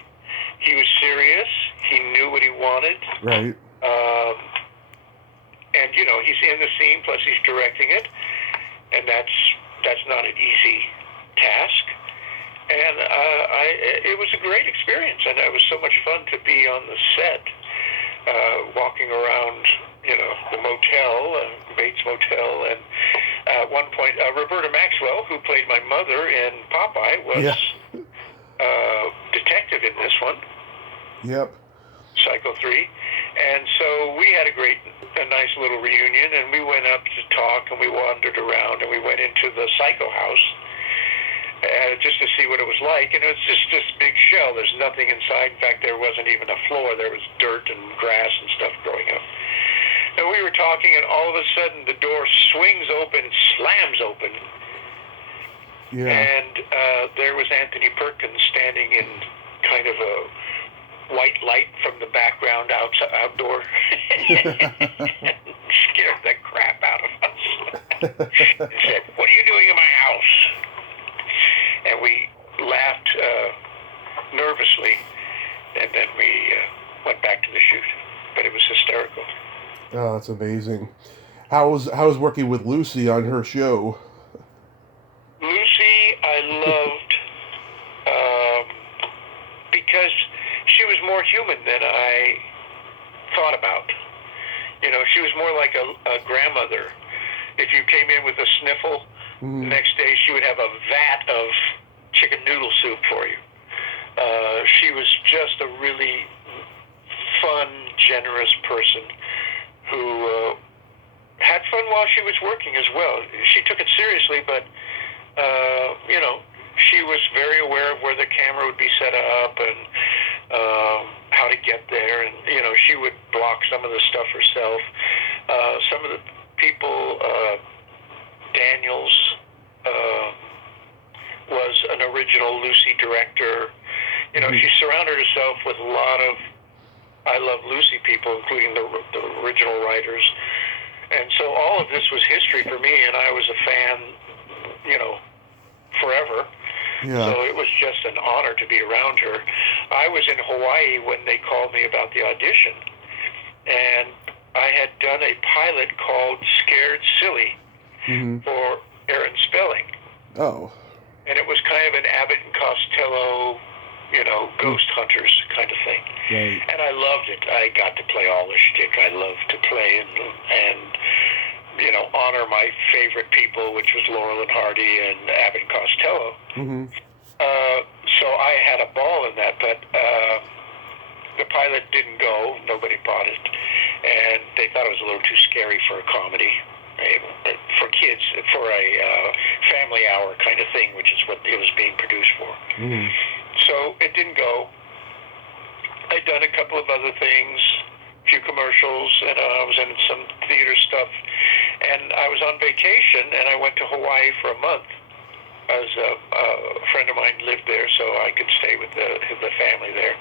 He was serious. He knew what he wanted. Right. And, he's in the scene, plus he's directing it. And that's not an easy task. And it was a great experience, and it was so much fun to be on the set, walking around, the motel, Bates Motel, and at one point, Roberta Maxwell, who played my mother in Popeye, was detective in this one. Yep. Psycho 3. And so we had a nice little reunion, and we went up to talk, and we wandered around, and we went into the Psycho house just to see what it was like. And it was just this big shell. There's nothing inside. In fact, there wasn't even a floor. There was dirt and grass and stuff growing up. And we were talking, and all of a sudden the door swings open, slams open. Yeah. And there was Anthony Perkins standing in kind of a white light from the background outdoor. Scared the crap out of us. He said, "What are you doing in my house?" And we laughed nervously, and then we went back to the shoot. But it was hysterical. Oh, that's amazing. How was working with Lucy on her show? Lucy, I loved because she was more human than I thought about. You know, she was more like a grandmother. If you came in with a sniffle, the next day she would have a vat of chicken noodle soup for you. She was just a really fun, generous person who had fun while she was working as well. She took it seriously, but, you know, she was very aware of where the camera would be set up and how to get there. And, you know, she would block some of the stuff herself. Some of the people, Daniels was an original Lucy director. You know, she surrounded herself with a lot of I Love Lucy people, including the original writers. And so all of this was history for me, and I was a fan, you know, forever. Yeah. So it was just an honor to be around her. I was in Hawaii when they called me about the audition, and I had done a pilot called Scared Silly for Aaron Spelling. Oh. And it was kind of an Abbott and Costello, you know, ghost hunters kind of thing. Right. And I loved it. I got to play all the shtick I loved to play and you know, honor my favorite people, which was Laurel and Hardy and Abbott and Costello. So I had a ball in that, but the pilot didn't go. Nobody bought it. And they thought it was a little too scary for a comedy. For kids, for a family hour kind of thing, which is what it was being produced for. So it didn't go. I'd done a couple of other things, a few commercials, and I was in some theater stuff. And I was on vacation, and I went to Hawaii for a month. As a friend of mine lived there, so I could stay with the family there.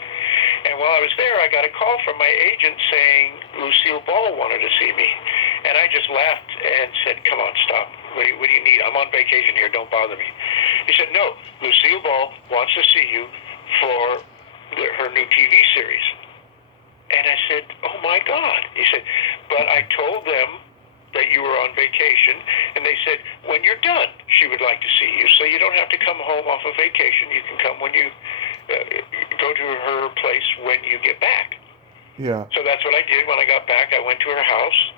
And while I was there, I got a call from my agent saying Lucille Ball wanted to see me. And I just laughed and said, "Come on, stop. What do you need? I'm on vacation here. Don't bother me." He said, "No, Lucille Ball wants to see you for her new TV series." And I said, "Oh, my God." He said, "But I told them that you were on vacation, and they said, when you're done, she would like to see you. So you don't have to come home off of vacation. You can come when you go to her place when you get back." Yeah. So that's what I did. When I got back, I went to her house,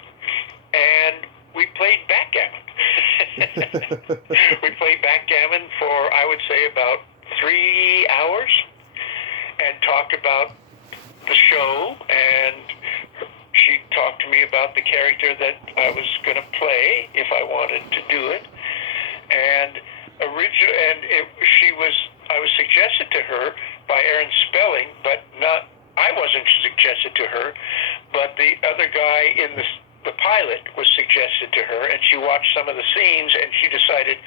and we played backgammon. We played backgammon for, I would say, about 3 hours, and talked about the show, and she talked to me about the character that I was going to play if I wanted to do it. And I was suggested to her by Aaron Spelling, but I wasn't suggested to her, but the other guy in the pilot was suggested to her, and she watched some of the scenes, and she decided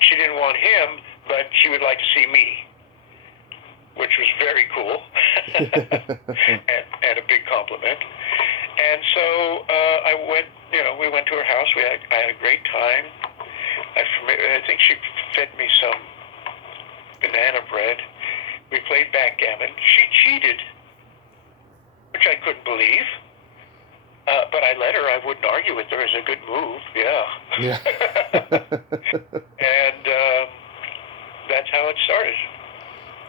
she didn't want him, but she would like to see me, which was very cool and a big compliment. And so we went to her house. I had a great time. I think she fed me some banana bread. We played backgammon. She cheated, which I couldn't believe. But I let her. I wouldn't argue with her. It's a good move. Yeah. And that's how it started.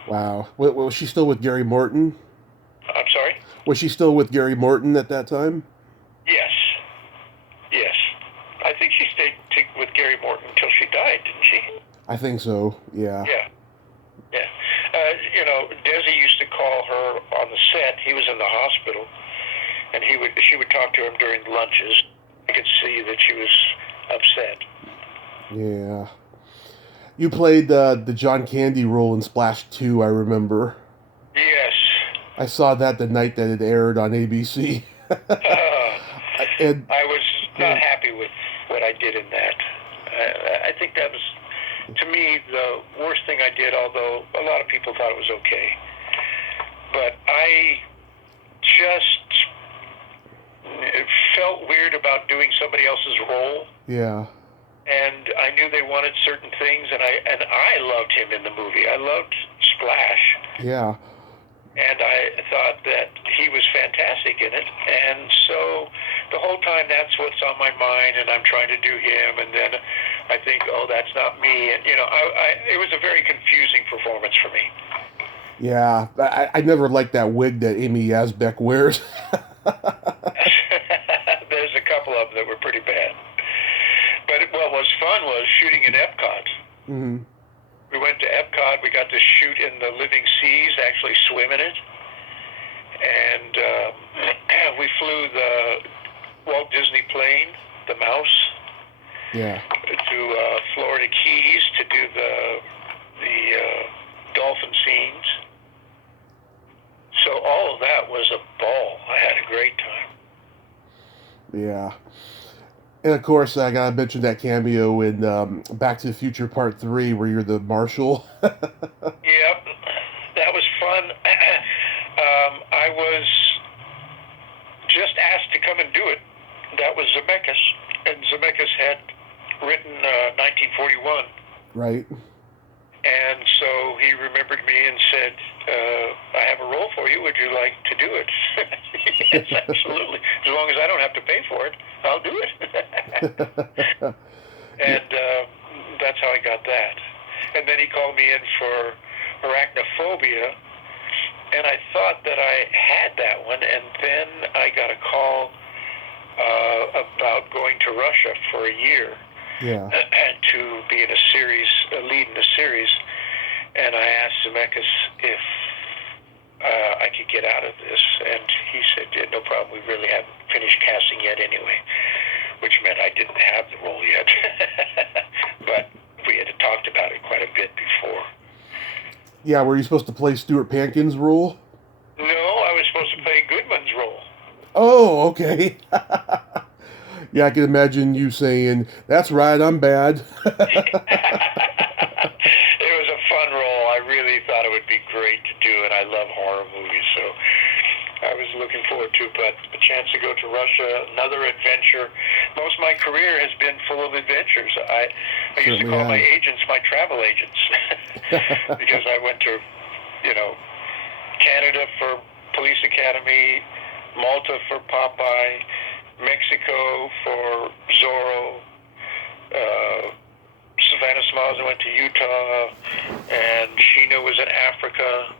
Wow. Was she still with Gary Morton? I'm sorry? Was she still with Gary Morton at that time? Yes. I think she stayed with Gary Morton until she died, didn't she? I think so, yeah. Yeah. Desi used to call her on the set. He was in the hospital, and she would talk to him during lunches. I could see that she was upset. Yeah. You played the John Candy role in Splash 2, I remember. Yes. I saw that the night that it aired on ABC. And I was not happy with what I did in that. I think that was, to me, the worst thing I did, although a lot of people thought it was okay. But I just felt weird about doing somebody else's role. Yeah. And I knew they wanted certain things, and I loved him in the movie. I loved Splash. Yeah. And I thought that he was fantastic in it. And so the whole time that's what's on my mind, and I'm trying to do him, and then I think, oh, that's not me. And, it was a very confusing performance for me. Yeah, I never liked that wig that Amy Yazbek wears. There's a couple of them that were pretty bad. But what was fun was shooting in Epcot. Mm-hmm. We went to Epcot. We got to shoot in the living seas, actually swim in it. And we flew the Walt Disney plane, the Mouse, to Florida Keys to do the dolphin scenes. So all of that was a ball. I had a great time. Yeah. And of course, I gotta mention that cameo in Back to the Future Part 3 where you're the marshal. Yep, that was fun. I was just asked to come and do it. That was Zemeckis, and Zemeckis had written 1941. Right. And so he remembered me and said, I have a role for you. Would you like to do it? Yes, absolutely. As long as I don't have to pay for it, I'll do it. And that's how I got that. And then he called me in for arachnophobia, and I thought that I had that one, and then I got a call about going to Russia for a year. Yeah. To be in a series, a lead in a series, and I asked Zemeckis if I could get out of this, and he said, yeah, no problem, we really haven't finished casting yet anyway, which meant I didn't have the role yet, but we had talked about it quite a bit before. Yeah, were you supposed to play Stuart Pankin's role? No, I was supposed to play Goodman's role. Oh, okay. Yeah, I can imagine you saying, that's right, I'm bad. It was a fun role. I really thought it would be great to do, and I love horror movies, so I was looking forward to it. But the chance to go to Russia, another adventure. Most of my career has been full of adventures. I used to call my agents my travel agents because I went to, Canada for Police Academy, Malta for Popeye, Mexico for Zorro, Savannah Smiles, I went to Utah, and Sheena was in Africa.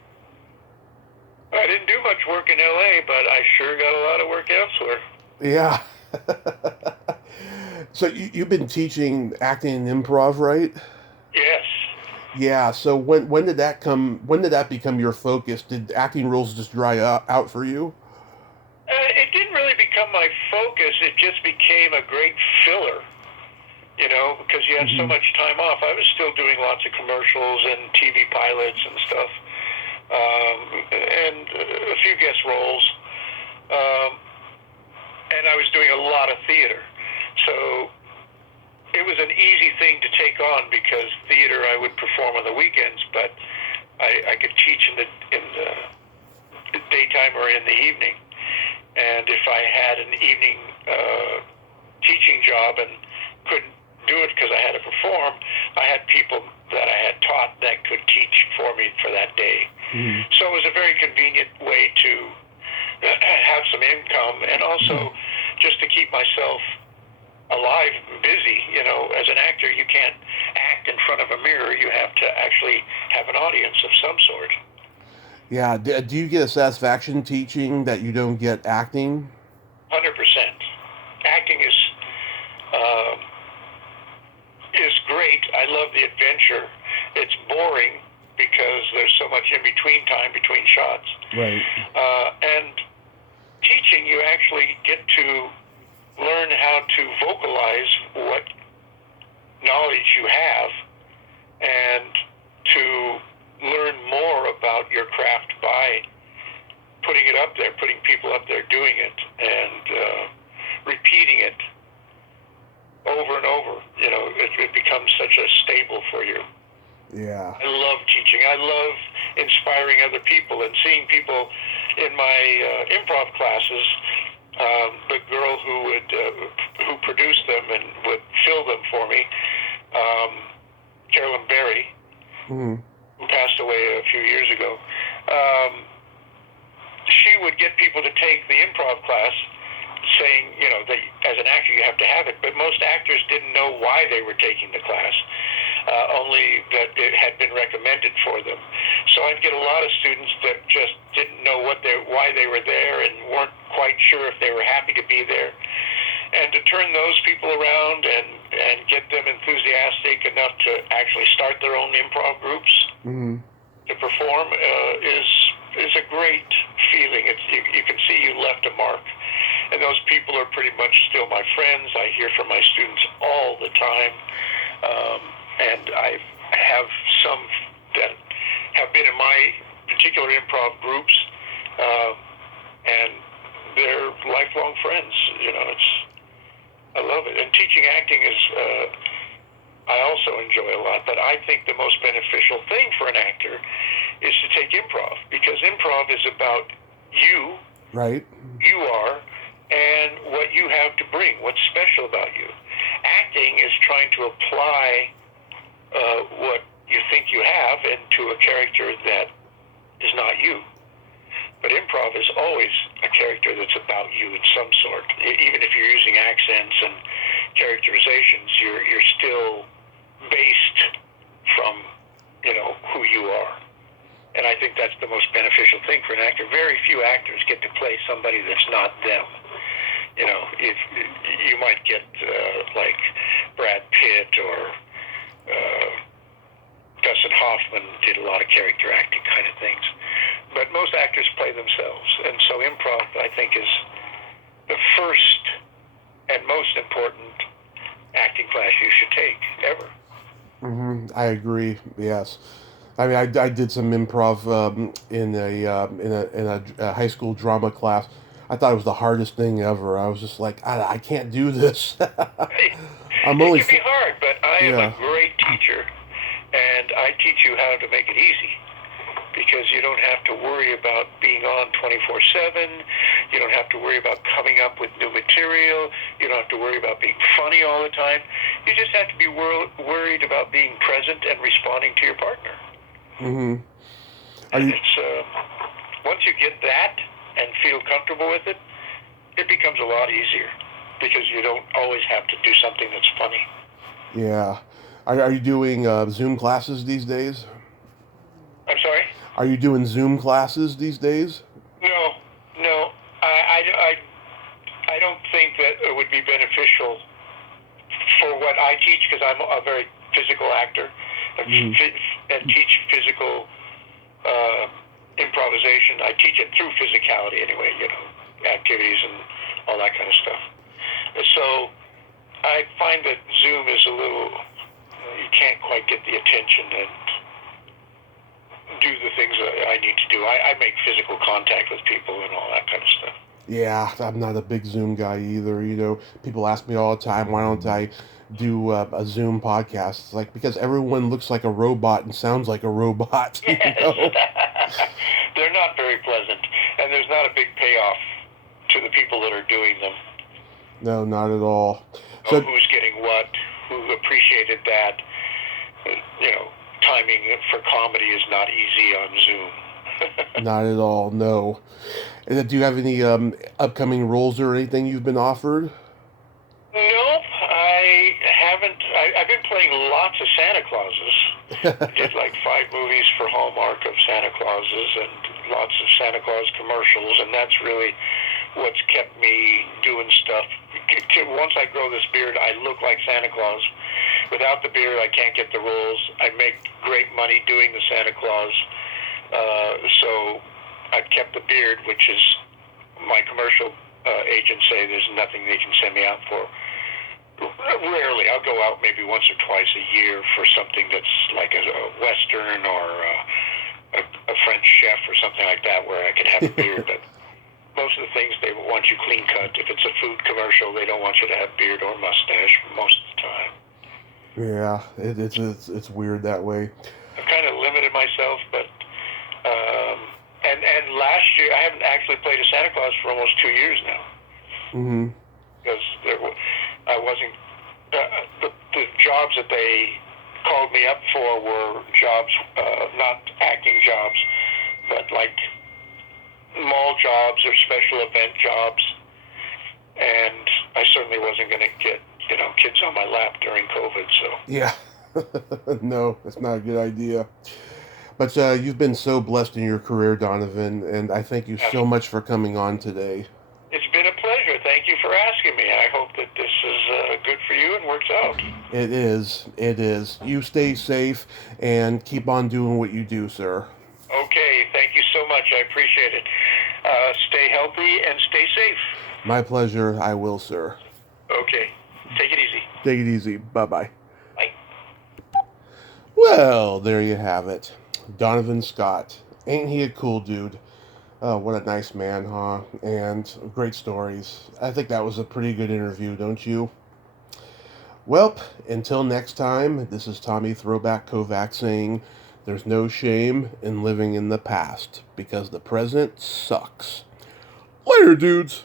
I didn't do much work in LA, but I sure got a lot of work elsewhere. Yeah. So you've been teaching acting and improv, right? Yes. Yeah, so when did that become your focus? Did acting roles just dry out for you? It didn't really become my focus. It just became a great filler, because you had so much time off. I was still doing lots of commercials and TV pilots and stuff, and a few guest roles. And I was doing a lot of theater. So it was an easy thing to take on because theater I would perform on the weekends, but I could teach in the daytime or in the evening. And if I had an evening teaching job and couldn't do it because I had to perform, I had people that I had taught that could teach for me for that day. Mm-hmm. So it was a very convenient way to have some income and also just to keep myself alive and busy. As an actor, you can't act in front of a mirror. You have to actually have an audience of some sort. Yeah, do you get a satisfaction teaching that you don't get acting? 100%. Acting is great. I love the adventure. It's boring because there's so much in between time between shots. Right. And teaching, you actually get to learn how to vocalize what knowledge you have and to learn more about your craft by putting it up there, putting people up there doing it, and repeating it over and over. It becomes such a staple for you. Yeah. I love teaching. I love inspiring other people and seeing people in my improv classes. The girl who produced them and would fill them for me, Carolyn Berry, Mm-hmm. who passed away a few years ago. She would get people to take the improv class, saying, that as an actor you have to have it, but most actors didn't know why they were taking the class, only that it had been recommended for them. So I'd get a lot of students that just didn't know why they were there and weren't quite sure if they were happy to be there. And to turn those people around and get them enthusiastic enough to actually start their own improv groups Mm-hmm. to perform is a great feeling. You can see you left a mark. And those people are pretty much still my friends. I hear from my students all the time. And I have some that have been in my particular improv groups, and they're lifelong friends. I love it. And teaching acting is, I also enjoy a lot, but I think the most beneficial thing for an actor is to take improv, because improv is about you, Right. you are, and what you have to bring, what's special about you. Acting is trying to apply what you think you have into a character that is not you. But improv is always a character that's about you in some sort. Even if you're using accents and characterizations, you're still based from, who you are. And I think that's the most beneficial thing for an actor. Very few actors get to play somebody that's not them. If you might get like Brad Pitt or Dustin Hoffman did a lot of character acting kind of things. But most actors play themselves. And so improv, I think, is the first and most important acting class you should take ever. Mm-hmm. I agree. Yes. I mean, I did some improv in a high school drama class. I thought it was the hardest thing ever. I was just like, I can't do this. I'm only. It can be hard, but I am Yeah. a great teacher, and I teach you how to make it easy. Because you don't have to worry about being on 24/7. You don't have to worry about coming up with new material. You don't have to worry about being funny all the time. You just have to be worried about being present and responding to your partner. Mm-hmm. And it's once you get that and feel comfortable with it, it becomes a lot easier because you don't always have to do something that's funny. Yeah. Are you doing Zoom classes these days? I'm sorry? Are you doing Zoom classes these days? No. I don't think that it would be beneficial for what I teach, because I'm a very physical actor and teach physical improvisation. I teach it through physicality anyway, activities and all that kind of stuff. So I find that Zoom is a little, you can't quite get the attention and do the things that I need to do. I make physical contact with people and all that kind of stuff. Yeah, I'm not a big Zoom guy either. People ask me all the time, why don't I do a Zoom podcast? It's like, because everyone looks like a robot and sounds like a robot. Yes. They're not very pleasant, and there's not a big payoff to the people that are doing them. No, not at all. So, who's getting what, who appreciated that. Timing for comedy is not easy on Zoom. Not at all, no. Do you have any upcoming roles or anything you've been offered? Nope, I haven't. I've been playing lots of Santa Clauses. I did like 5 movies for Hallmark of Santa Clauses and lots of Santa Claus commercials, and that's really what's kept me doing stuff. Once I grow this beard, I look like Santa Claus, without the beard, I can't get the roles. I make great money doing the Santa Claus, so I've kept the beard, which is my commercial agents say there's nothing they can send me out for. Rarely. I'll go out maybe once or twice a year for something that's like a Western or a French chef or something like that where I can have a beard. But most of the things, they want you clean cut. If it's a food commercial, they don't want you to have beard or mustache most of the time. Yeah, it's weird that way. I've kind of limited myself, but and last year I haven't actually played a Santa Claus for almost 2 years now. Mm-hmm. Because I wasn't the jobs that they called me up for were jobs, not acting jobs, but like mall jobs or special event jobs, and I certainly wasn't going to get kids on my lap during COVID. So Yeah, no, that's not a good idea. But you've been so blessed in your career, Donovan, and I thank you so much for coming on today. It's been a pleasure. Thank you for asking me. I hope that this is good for you and works out. It is. It is. You stay safe and keep on doing what you do, sir. Okay. Thank you so much. I appreciate it. Stay healthy and stay safe. My pleasure. I will, sir. Okay. Take it easy. Take it easy. Bye-bye. Bye. Well, there you have it. Donovan Scott. Ain't he a cool dude? Oh, what a nice man, huh? And great stories. I think that was a pretty good interview, don't you? Well, until next time, this is Tommy Throwback Kovac saying, there's no shame in living in the past, because the present sucks. Later, dudes!